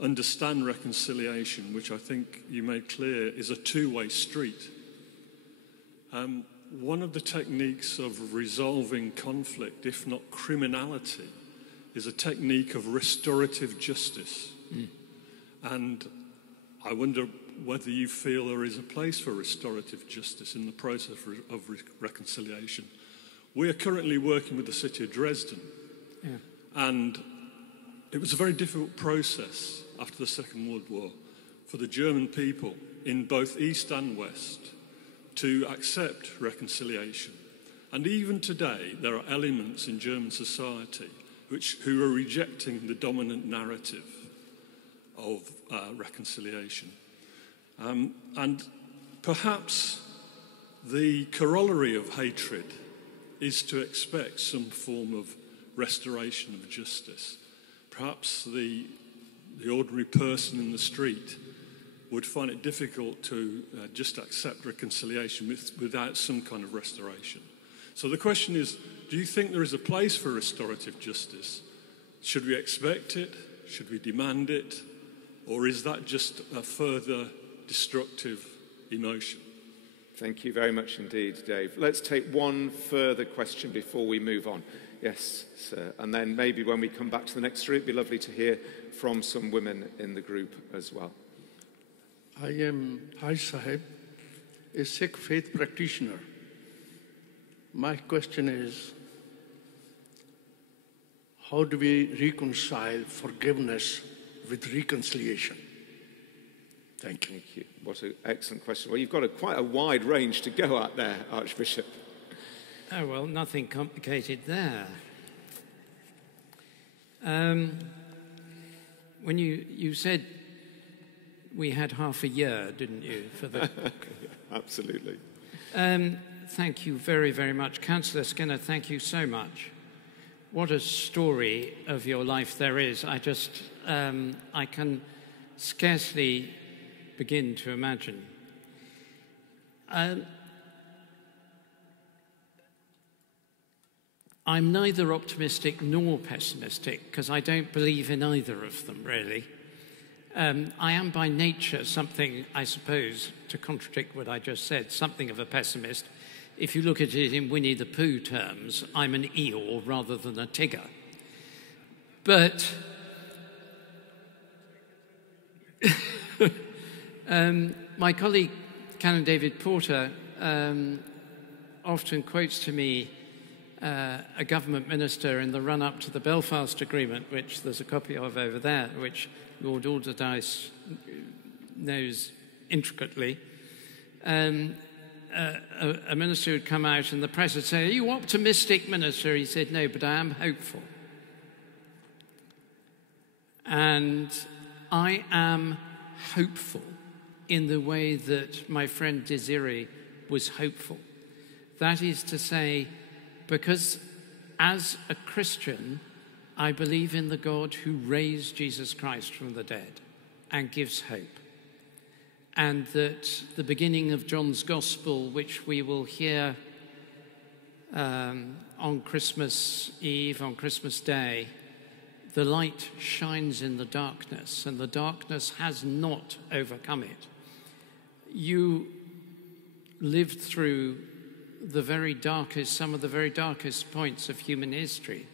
understand reconciliation, which I think you made clear is a two-way street. One of the techniques of resolving conflict, if not criminality, is a technique of restorative justice. And I wonder whether you feel there is a place for restorative justice in the process of reconciliation. We are currently working with the city of Dresden, and it was a very difficult process after the Second World War for the German people in both East and West to accept reconciliation. And even today, there are elements in German society who are rejecting the dominant narrative of reconciliation. And perhaps the corollary of hatred is to expect some form of restoration of justice. Perhaps the ordinary person in the street would find it difficult to just accept reconciliation without some kind of restoration. So the question is, do you think there is a place for restorative justice Should we expect it? Should we demand it? Or is that just a further destructive emotion? Thank you very much indeed, Dave. Let's take one further question before we move on. Yes, sir. And then maybe when we come back to the next story, it'd be lovely to hear from some women in the group as well. I am Haj Sahib, a Sikh faith practitioner. My question is, how do we reconcile forgiveness with reconciliation? Thank you. Thank you. What an excellent question. Well, you've got quite a wide range to go at there, Archbishop. Oh, well, nothing complicated there. When you said we had half a year, didn't you, for the... Absolutely. Thank you very, very much. Councillor Skinner, thank you so much. What a story of your life there is. I can scarcely begin to imagine. I'm neither optimistic nor pessimistic because I don't believe in either of them, really. I am by nature something, I suppose, to contradict what I just said, something of a pessimist. If you look at it in Winnie the Pooh terms, I'm an Eeyore rather than a Tigger. But my colleague, Canon David Porter, often quotes to me a government minister in the run-up to the Belfast Agreement, which there's a copy of over there, which Lord Alderdice knows intricately. A minister would come out and the press would say, "Are you optimistic, Minister?" He said, "No, but I am hopeful." And I am hopeful in the way that my friend Desiree was hopeful. That is to say, because as a Christian, I believe in the God who raised Jesus Christ from the dead and gives hope. And that the beginning of John's Gospel, which we will hear on Christmas Eve, on Christmas Day, the light shines in the darkness, and the darkness has not overcome it. You lived through some of the very darkest points of human history,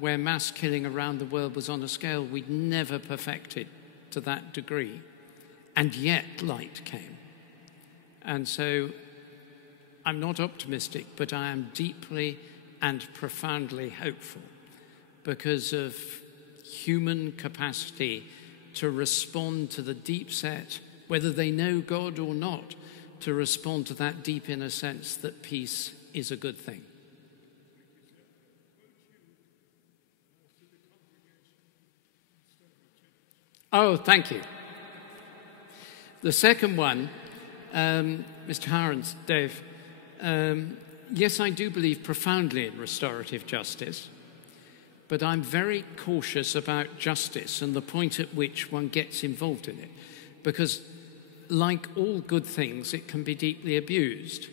where mass killing around the world was on a scale we'd never perfected to that degree. And yet light came. And so I'm not optimistic, but I am deeply and profoundly hopeful because of human capacity to respond to the deep set, whether they know God or not, to respond to that deep inner sense that peace is a good thing. Oh, thank you. The second one, Mr. Harrens, Dave, yes, I do believe profoundly in restorative justice, but I'm very cautious about justice and the point at which one gets involved in it, because like all good things, it can be deeply abused.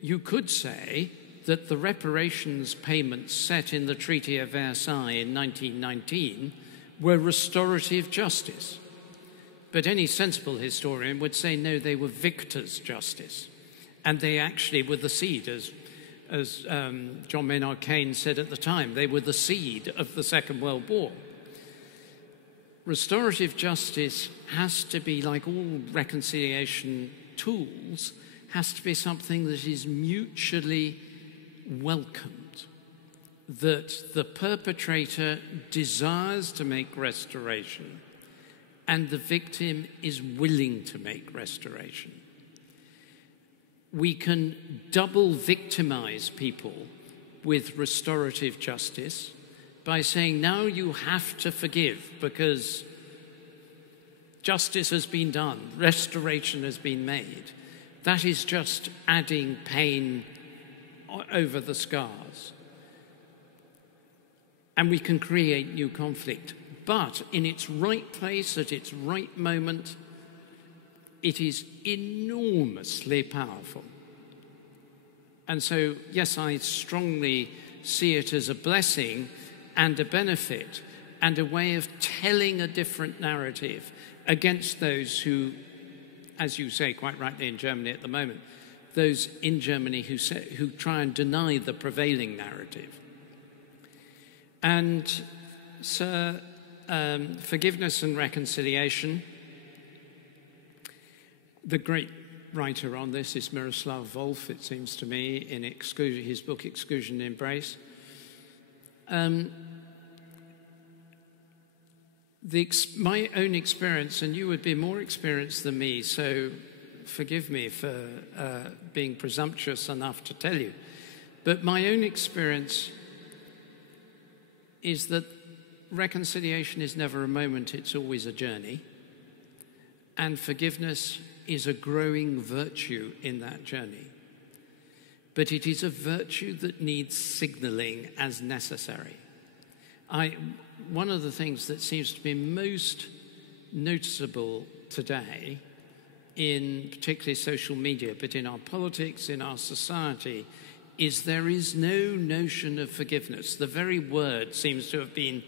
You could say that the reparations payments set in the Treaty of Versailles in 1919 were restorative justice. But any sensible historian would say, no, they were victors' justice. And they actually were the seed, as John Maynard Keynes said at the time, they were the seed of the Second World War. Restorative justice has to be, like all reconciliation tools, has to be something that is mutually welcomed, that the perpetrator desires to make restoration, and the victim is willing to make restoration. We can double victimize people with restorative justice by saying, now you have to forgive because justice has been done, restoration has been made. That is just adding pain over the scars. And we can create new conflict. But in its right place, at its right moment, it is enormously powerful. And so, yes, I strongly see it as a blessing and a benefit and a way of telling a different narrative against those who, as you say quite rightly in Germany at the moment, those in Germany who try and deny the prevailing narrative. And so, forgiveness and reconciliation. The great writer on this is Miroslav Volf, it seems to me, in his book Exclusion and Embrace. My own experience, and you would be more experienced than me, so forgive me for being presumptuous enough to tell you, but my own experience is that reconciliation is never a moment, it's always a journey, and forgiveness is a growing virtue in that journey. But it is a virtue that needs signalling as necessary. One of the things that seems to be most noticeable today, in particularly social media, but in our politics, in our society, is there is no notion of forgiveness. The very word seems to have been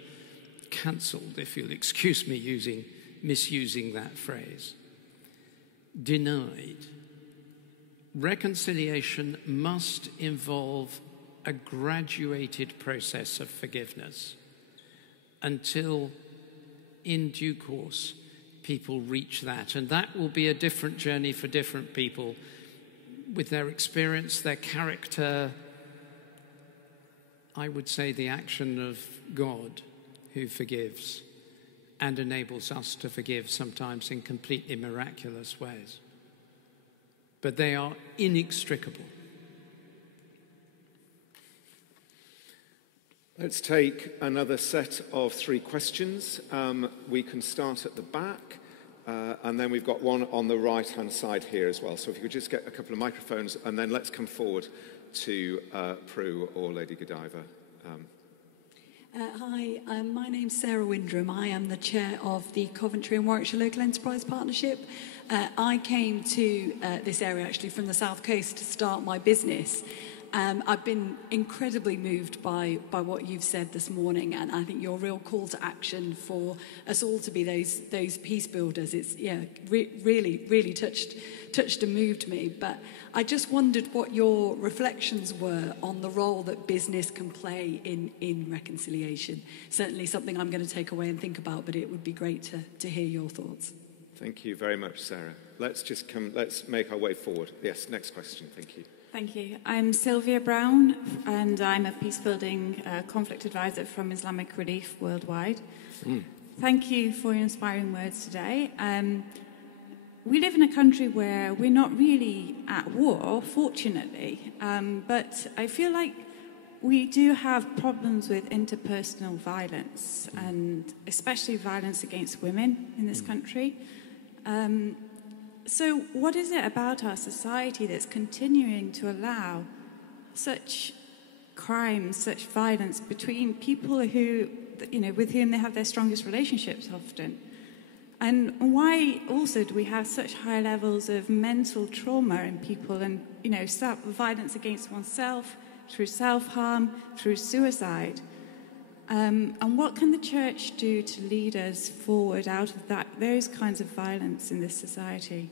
cancelled, if you'll excuse me misusing that phrase. Denied. Reconciliation must involve a graduated process of forgiveness until, in due course, people reach that. And that will be a different journey for different people with their experience, their character, I would say the action of God who forgives and enables us to forgive sometimes in completely miraculous ways. But they are inextricable. Let's take another set of 3 questions. We can start at the back, and then we've got one on the right-hand side here as well. So if you could just get a couple of microphones, and then let's come forward to Prue or Lady Godiva. Hi, my name's Sarah Windrum. I am the chair of the Coventry and Warwickshire Local Enterprise Partnership. I came to this area actually from the South Coast to start my business. I've been incredibly moved by what you've said this morning, and I think your real call to action for us all to be those peace builders. It's really touched and moved me. But I just wondered what your reflections were on the role that business can play in reconciliation. Certainly something I'm going to take away and think about, but it would be great to hear your thoughts. Thank you very much, Sarah. Let's make our way forward. Yes, next question. Thank you. Thank you. I'm Sylvia Brown, and I'm a peacebuilding conflict advisor from Islamic Relief Worldwide. Thank you for your inspiring words today. We live in a country where we're not really at war, fortunately, but I feel like we do have problems with interpersonal violence, and especially violence against women in this country. So what is it about our society that's continuing to allow such crimes, such violence between people who, with whom they have their strongest relationships often? And why also do we have such high levels of mental trauma in people and, violence against oneself, through self-harm, through suicide? And what can the church do to lead us forward out of those kinds of violence in this society?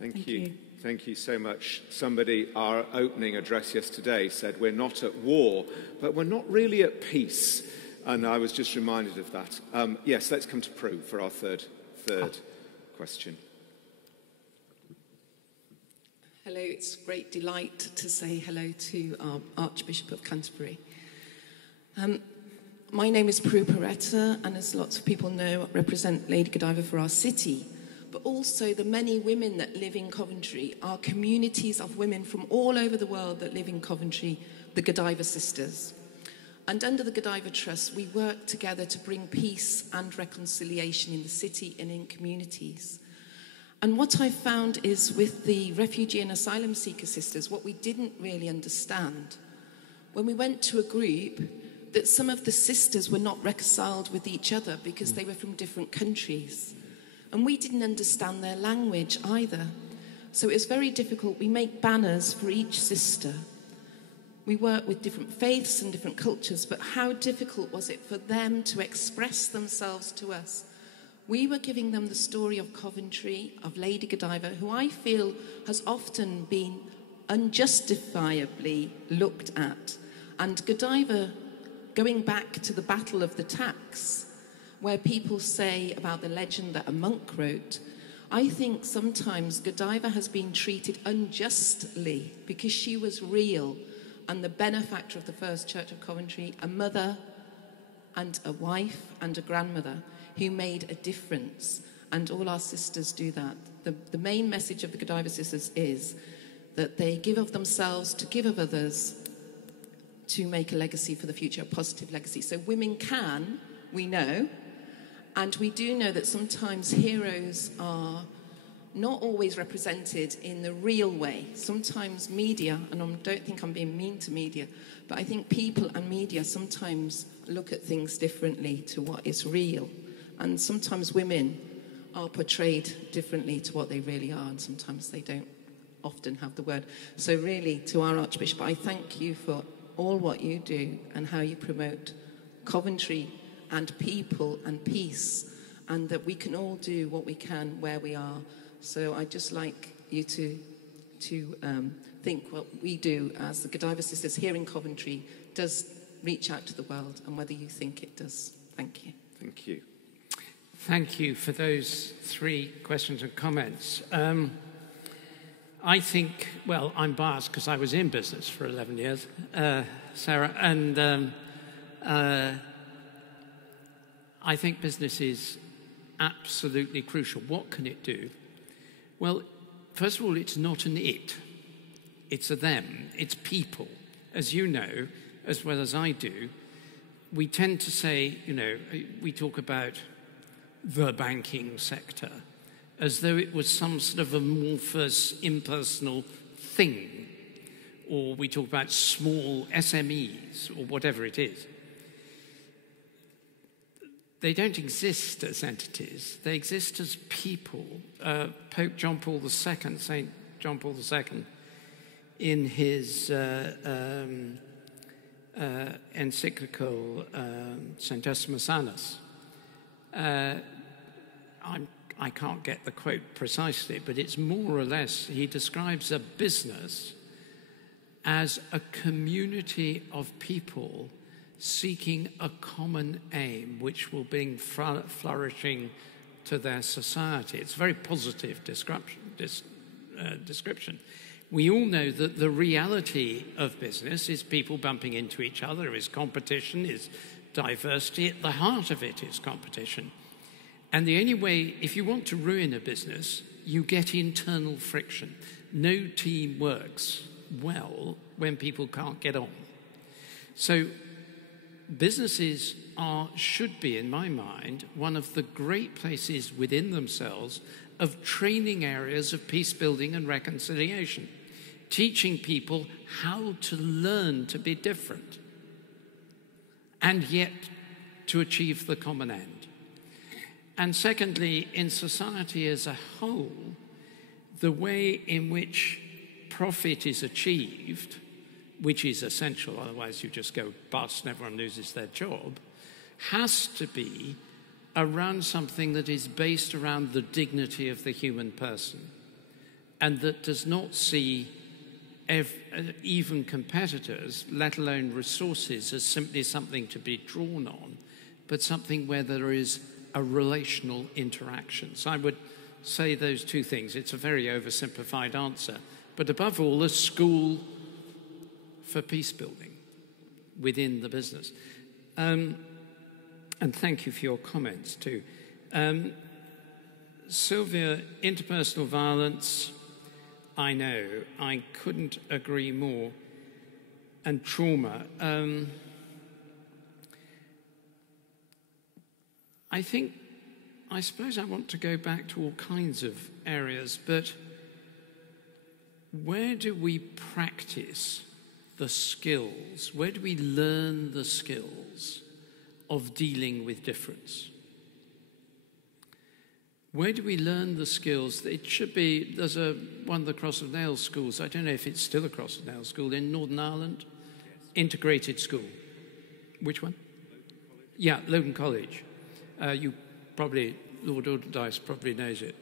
Thank you. Thank you so much. Somebody, our opening address yesterday said, we're not at war, but we're not really at peace. And I was just reminded of that. Yes, let's come to Prue for our third question. Hello, it's a great delight to say hello to our Archbishop of Canterbury. My name is Prue Peretta, and as lots of people know, I represent Lady Godiva for our city. But also the many women that live in Coventry are communities of women from all over the world that live in Coventry, the Godiva Sisters. And under the Godiva Trust, we work together to bring peace and reconciliation in the city and in communities. And what I found is with the refugee and asylum seeker sisters, what we didn't really understand, when we went to a group, that some of the sisters were not reconciled with each other because they were from different countries. And we didn't understand their language either. So it was very difficult. We make banners for each sister. We work with different faiths and different cultures, but how difficult was it for them to express themselves to us? We were giving them the story of Coventry, of Lady Godiva, who I feel has often been unjustifiably looked at. And Godiva, going back to the Battle of the Tax, where people say about the legend that a monk wrote, I think sometimes Godiva has been treated unjustly because she was real and the benefactor of the First Church of Coventry, a mother and a wife and a grandmother who made a difference. And all our sisters do that. The main message of the Godiva sisters is that they give of themselves to give of others to make a legacy for the future, a positive legacy. So women can, we know, and we do know that sometimes heroes are not always represented in the real way. Sometimes media, and I don't think I'm being mean to media, but I think people and media sometimes look at things differently to what is real. And sometimes women are portrayed differently to what they really are, and sometimes they don't often have the word. So really, to our Archbishop, I thank you for all what you do and how you promote Coventry and people and peace, and that we can all do what we can where we are. So I'd just like you to think what we do as the Godiva sisters here in Coventry does reach out to the world, and whether you think it does. Thank you. Thank you. Thank you for those 3 questions and comments. I think, well, I'm biased because I was in business for 11 years, Sarah, and I think business is absolutely crucial. What can it do? Well, first of all, it's not an it. It's a them. It's people. As you know, as well as I do, we tend to say, we talk about the banking sector as though it was some sort of amorphous, impersonal thing. Or we talk about small SMEs or whatever it is. They don't exist as entities. They exist as people. Pope John Paul II, St. John Paul II, in his encyclical Centesimus Annus, I can't get the quote precisely, but it's more or less, he describes a business as a community of people seeking a common aim which will bring flourishing to their society. It's a very positive description. We all know that the reality of business is people bumping into each other, is competition, is diversity. At the heart of it is competition. And the only way, if you want to ruin a business, you get internal friction. No team works well when people can't get on. So businesses should be, in my mind, one of the great places within themselves of training areas of peace building and reconciliation, teaching people how to learn to be different and yet to achieve the common end. And secondly, in society as a whole, the way in which profit is achieved, which is essential, otherwise you just go bust and everyone loses their job, has to be around something that is based around the dignity of the human person and that does not see even competitors, let alone resources, as simply something to be drawn on, but something where there is a relational interaction. So I would say those 2 things. It's a very oversimplified answer, but above all, a school for peace building within the business. And thank you for your comments too. Sylvia, interpersonal violence, I know, I couldn't agree more. And trauma. I suppose I want to go back to all kinds of areas, but where do we practice the skills? Where do we learn the skills of dealing with difference? Where do we learn the skills? It should be, there's one of the Cross of Nails schools, I don't know if it's still a Cross of Nails school, in Northern Ireland, integrated school. Which one? Yeah, Logan College. You probably, Lord Alderdice probably knows it.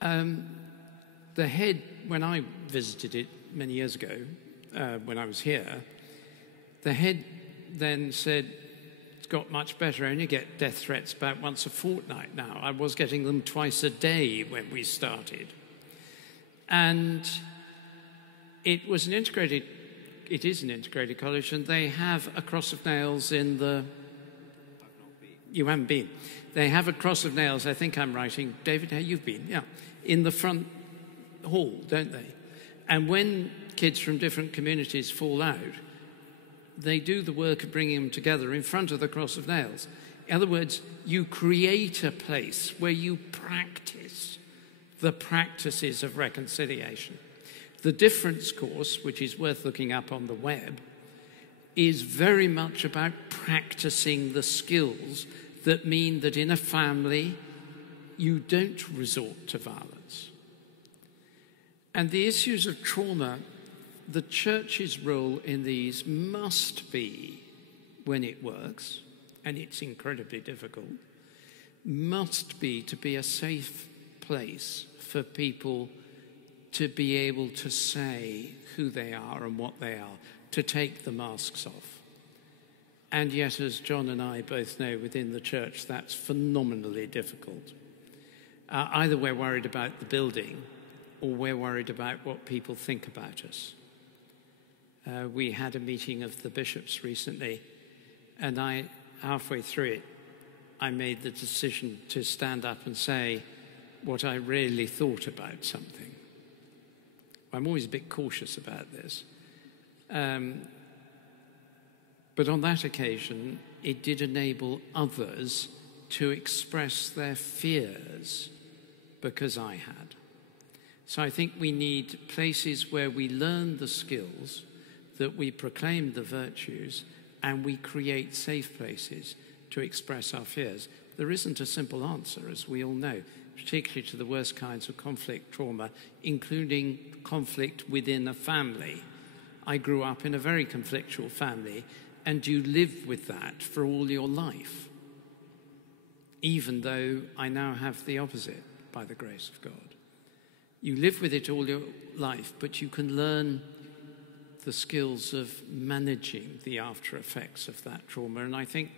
The head, when I visited it many years ago, when I was here, the head then said, it's got much better. I only get death threats about once a fortnight now. I was getting them twice a day when we started. And it is an integrated college, and they have a cross of nails in the... You haven't been. They have a cross of nails, I think I'm writing. David, you've been, yeah. In the front hall, don't they? And when kids from different communities fall out, they do the work of bringing them together in front of the cross of nails. In other words, you create a place where you practice the practices of reconciliation. The Difference course, which is worth looking up on the web, is very much about practicing the skills that mean that in a family you don't resort to violence. And the issues of trauma, the church's role in these must be, when it works, and it's incredibly difficult, must be to be a safe place for people to be able to say who they are and what they are, to take the masks off. And yet, as John and I both know within the church, that's phenomenally difficult. Either we're worried about the building or we're worried about what people think about us. We had a meeting of the bishops recently, and halfway through it, I made the decision to stand up and say what I really thought about something. I'm always a bit cautious about this. But on that occasion, it did enable others to express their fears because I had. So I think we need places where we learn the skills, that we proclaim the virtues, and we create safe places to express our fears. There isn't a simple answer, as we all know, particularly to the worst kinds of conflict, trauma, including conflict within a family. I grew up in a very conflictual family, and you live with that for all your life, even though I now have the opposite, by the grace of God. You live with it all your life, but you can learn the skills of managing the after effects of that trauma. And I think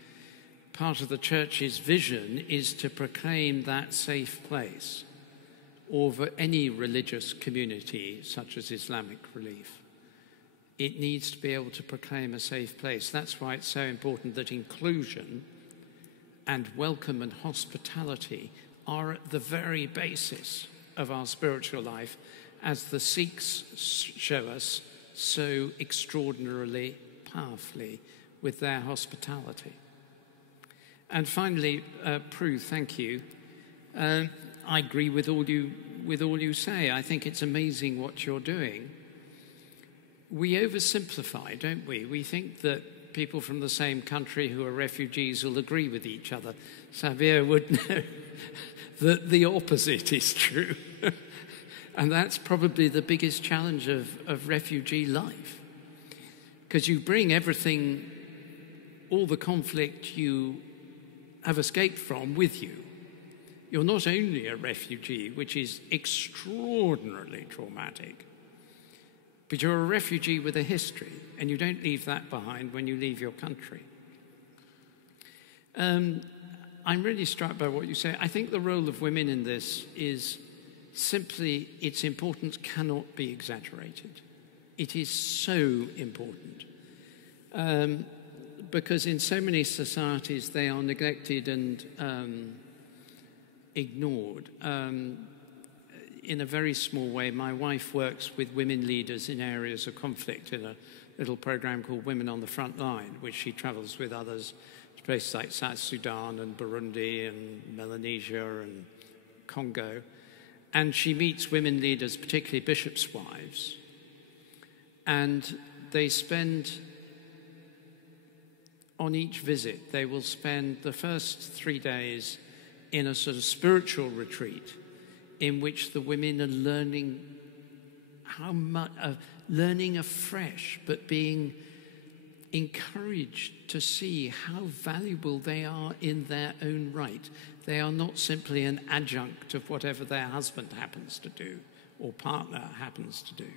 part of the church's vision is to proclaim that safe place over any religious community, such as Islamic Relief. It needs to be able to proclaim a safe place. That's why it's so important that inclusion and welcome and hospitality are at the very basis of our spiritual life, as the Sikhs show us so extraordinarily powerfully with their hospitality. And finally, Prue, thank you. I agree with all you say. I think it's amazing what you're doing. We oversimplify, don't we? We think that people from the same country who are refugees will agree with each other. Xavier would know that the opposite is true. And that's probably the biggest challenge of refugee life. Because you bring everything, all the conflict you have escaped from with you. You're not only a refugee, which is extraordinarily traumatic, but you're a refugee with a history, and you don't leave that behind when you leave your country. I'm really struck by what you say. I think the role of women in this is simply, its importance cannot be exaggerated. It is so important. Because in so many societies, they are neglected and ignored. In a very small way, my wife works with women leaders in areas of conflict in a little program called Women on the Front Line, which she travels with others to places like South Sudan and Burundi and Melanesia and Congo. And she meets women leaders, particularly bishops' wives, and they spend, on each visit, they will spend the first 3 days in a sort of spiritual retreat in which the women are learning how much, learning afresh, but being encouraged to see how valuable they are in their own right. They are not simply an adjunct of whatever their husband happens to do or partner happens to do.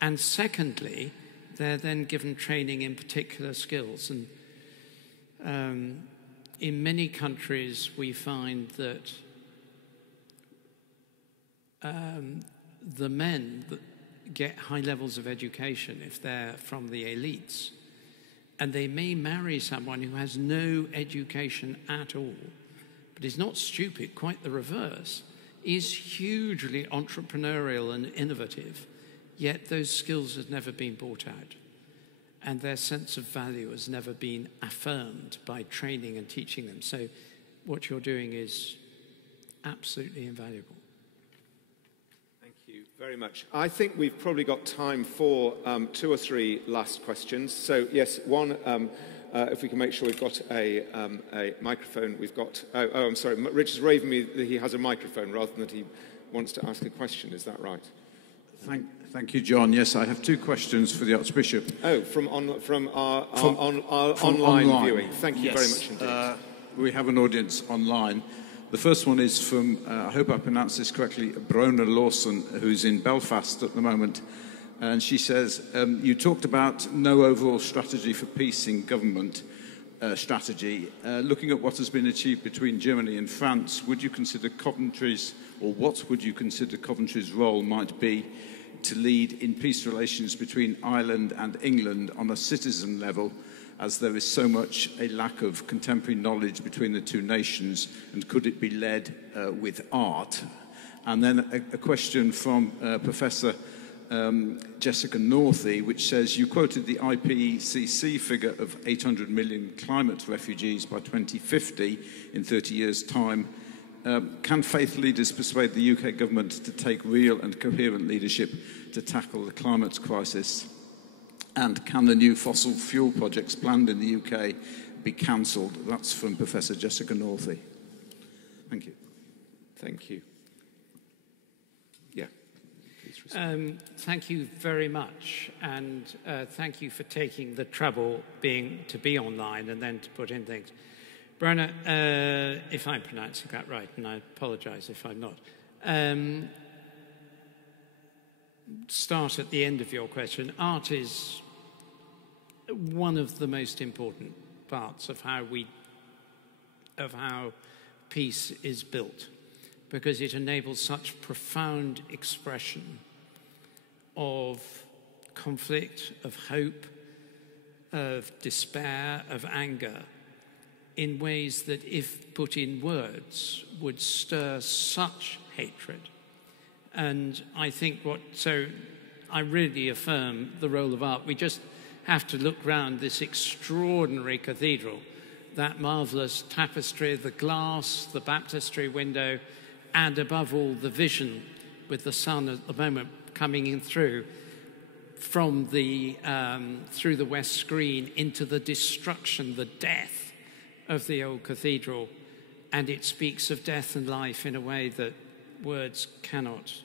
And secondly, they're then given training in particular skills. And in many countries, we find that the men that get high levels of education if they're from the elites, and they may marry someone who has no education at all, but is not stupid, quite the reverse, is hugely entrepreneurial and innovative, yet those skills have never been brought out, and their sense of value has never been affirmed by training and teaching them. So what you're doing is absolutely invaluable. Thank you very much. I think we've probably got time for 2 or 3 last questions. So yes, one, if we can make sure we've got a microphone. We've got, I'm sorry, Richard's raving me that he has a microphone rather than that he wants to ask a question. Is that right? Thank you, John. Yes, I have 2 questions for the Archbishop. Oh, from our online viewing. Thank you very much indeed. We have an audience online. The first one is from, I hope I pronounced this correctly, Brona Lawson, who's in Belfast at the moment. And she says, you talked about no overall strategy for peace in government strategy. Looking at what has been achieved between Germany and France, would you consider Coventry's, or what would you consider Coventry's role might be to lead in peace relations between Ireland and England on a citizen level, as there is so much a lack of contemporary knowledge between the 2 nations, and could it be led with art? And then a question from Professor Jessica Northey, which says, you quoted the IPCC figure of 800 million climate refugees by 2050 in 30 years' time. Can faith leaders persuade the UK government to take real and coherent leadership to tackle the climate crisis? And can the new fossil fuel projects planned in the UK be cancelled? That's from Professor Jessica Northey. Thank you. Thank you. Yeah. Thank you very much, and thank you for taking the trouble to be online and then to put in things. Brona, if I'm pronouncing that right, and I apologise if I'm not, start at the end of your question. Art is one of the most important parts of how peace is built, because it enables such profound expression of conflict, of hope, of despair, of anger, in ways that, if put in words, would stir such hatred. And I think so I really affirm the role of art. We just have to look round this extraordinary cathedral, that marvellous tapestry, the glass, the baptistry window, and above all, the vision with the sun at the moment coming in through from through the west screen into the destruction, the death of the old cathedral. And it speaks of death and life in a way that words cannot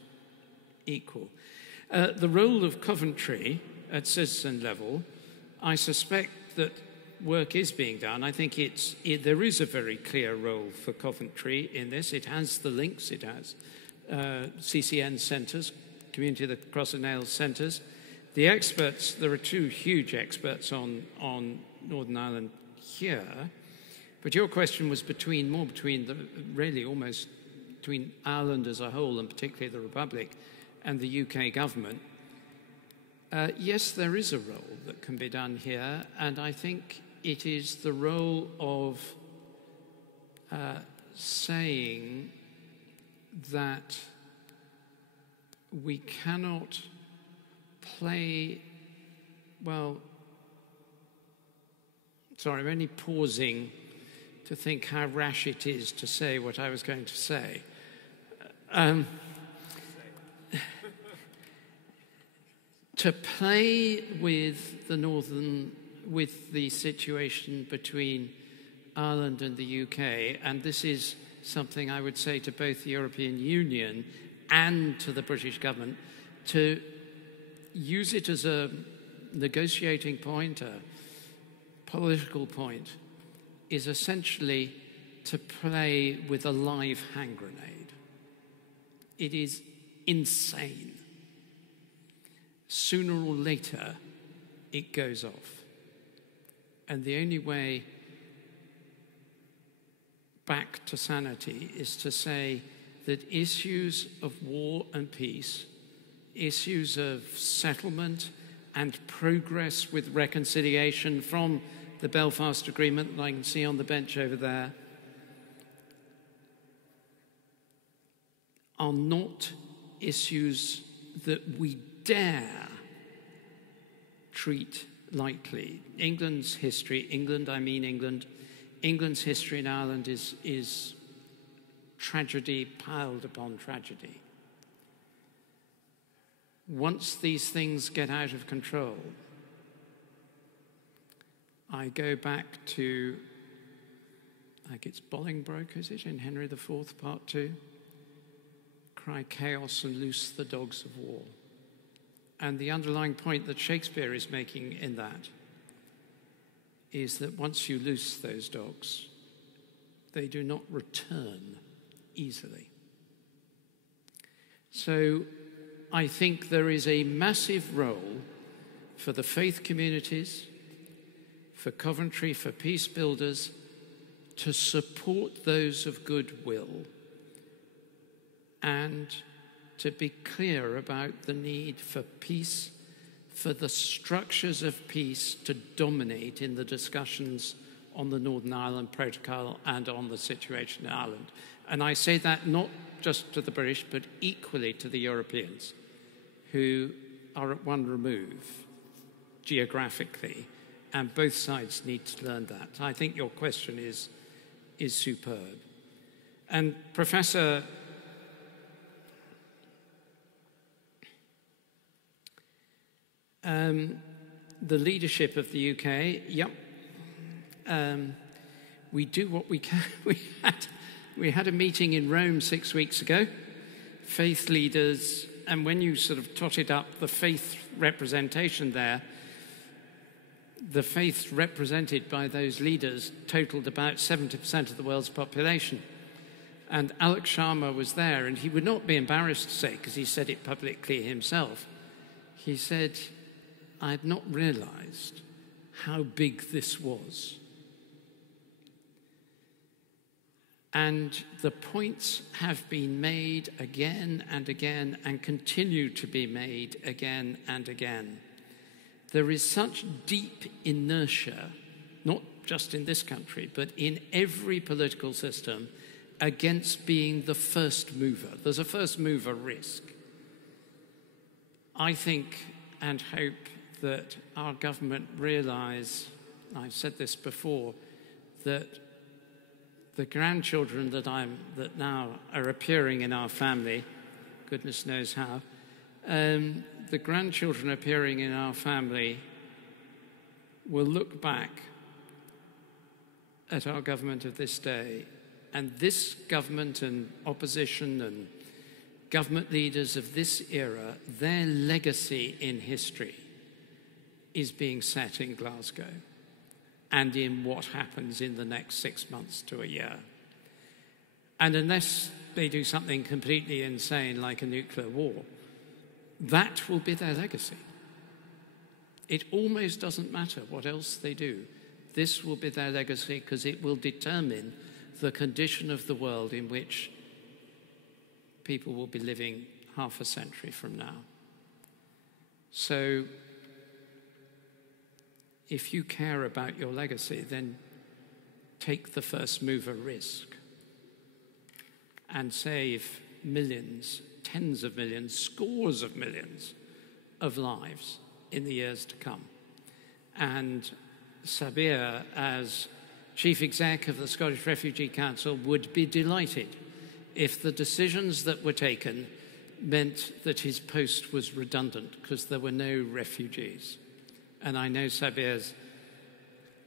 equal. The role of Coventry at citizen level, I suspect that work is being done. I think there is a very clear role for Coventry in this. It has the links, it has CCN centres, Community of the Cross and Nails centres. The experts, there are 2 huge experts on Northern Ireland here, but your question was between Ireland as a whole, and particularly the Republic, and the UK government. Yes, there is a role that can be done here, and I think it is the role of saying that we cannot play, well, sorry, I'm only pausing to think how rash it is to say what I was going to say. To play with the situation between Ireland and the UK, and this is something I would say to both the European Union and to the British government, to use it as a negotiating point, a political point, is essentially to play with a live hand grenade. It is insane. Sooner or later, it goes off. And the only way back to sanity is to say that issues of war and peace, issues of settlement and progress with reconciliation from the Belfast Agreement that I can see on the bench over there, are not issues that we dare treat lightly. England's history, England's history in Ireland is tragedy piled upon tragedy. Once these things get out of control, I go back to, I think it's Bolingbroke, is it, in Henry IV, Part 2? Cry chaos and loose the dogs of war. And the underlying point that Shakespeare is making in that is that once you loose those dogs, they do not return easily. So I think there is a massive role for the faith communities, for Coventry, for peace builders, to support those of goodwill and to be clear about the need for peace, for the structures of peace to dominate in the discussions on the Northern Ireland Protocol and on the situation in Ireland. And I say that not just to the British, but equally to the Europeans, who are at one remove geographically, and both sides need to learn that. I think your question is superb. And Professor the leadership of the UK, yep. We do what we can. We had a meeting in Rome 6 weeks ago, faith leaders, and when you sort of totted up the faith representation there, the faith represented by those leaders totaled about 70% of the world's population. And Alex Sharma was there, and he would not be embarrassed to say, because he said it publicly himself, he said, I had not realized how big this was. And the points have been made again and again and continue to be made again and again. There is such deep inertia, not just in this country, but in every political system, against being the first mover. There's a first mover risk. I think and hope that our government realise, I've said this before, that the grandchildren that now are appearing in our family, goodness knows how, the grandchildren appearing in our family will look back at our government of this day, and this government and opposition and government leaders of this era, their legacy in history is being set in Glasgow and in what happens in the next 6 months to a year. And unless they do something completely insane like a nuclear war, that will be their legacy. It almost doesn't matter what else they do. This will be their legacy because it will determine the condition of the world in which people will be living half a century from now. So if you care about your legacy, then take the first mover risk and save millions, tens of millions, scores of millions of lives in the years to come. And Sabir, as Chief Exec of the Scottish Refugee Council, would be delighted if the decisions that were taken meant that his post was redundant because there were no refugees. And I know Sabir's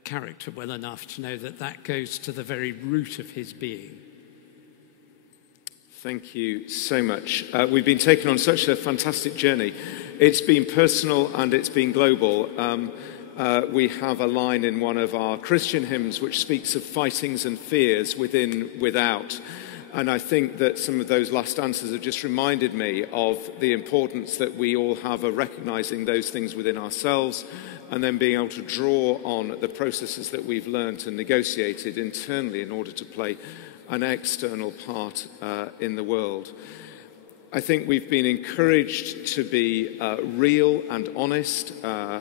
character well enough to know that that goes to the very root of his being. Thank you so much. We've been taken on such a fantastic journey. It's been personal and it's been global. We have a line in one of our Christian hymns which speaks of fightings and fears within, without. And I think that some of those last answers have just reminded me of the importance that we all have of recognizing those things within ourselves and then being able to draw on the processes that we've learned and negotiated internally in order to play an external part in the world. I think we've been encouraged to be real and honest,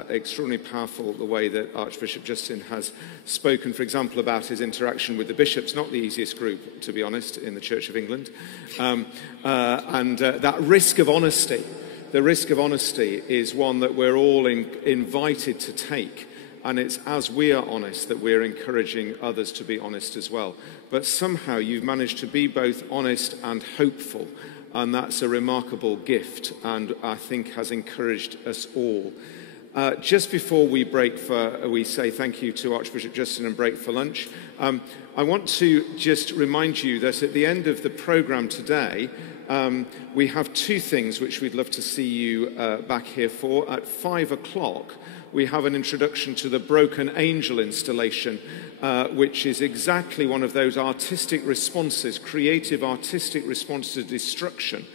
extraordinarily powerful the way that Archbishop Justin has spoken, for example, about his interaction with the bishops, not the easiest group, to be honest, in the Church of England. That risk of honesty, the risk of honesty is one that we're all invited to take. And it's as we are honest that we're encouraging others to be honest as well. But somehow you've managed to be both honest and hopeful. And that's a remarkable gift and I think has encouraged us all. Just before we we say thank you to Archbishop Justin and break for lunch, I want to just remind you that at the end of the programme today, we have two things which we'd love to see you back here for. At 5 o'clock, we have an introduction to the Broken Angel installation, which is exactly one of those artistic responses, creative artistic responses to destruction,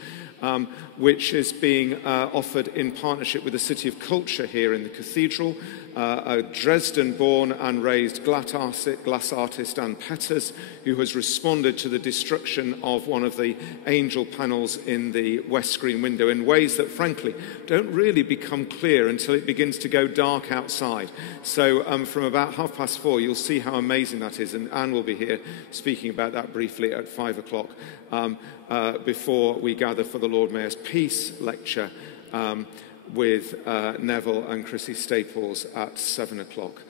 which is being offered in partnership with the City of Culture here in the Cathedral. A Dresden-born and raised glass artist, Anne Petters, who has responded to the destruction of one of the angel panels in the west screen window in ways that, frankly, don't really become clear until it begins to go dark outside. So from about 4:30, you'll see how amazing that is, and Anne will be here speaking about that briefly at 5 o'clock before we gather for the Lord Mayor's Peace lecture with Neville and Chrissy Staples at 7 o'clock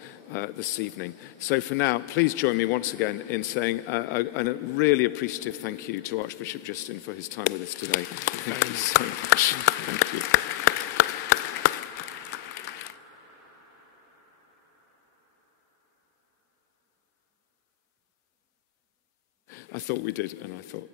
this evening. So for now, please join me once again in saying a really appreciative thank you to Archbishop Justin for his time with us today. Thank you so much. Thank you. I thought we did, and I thought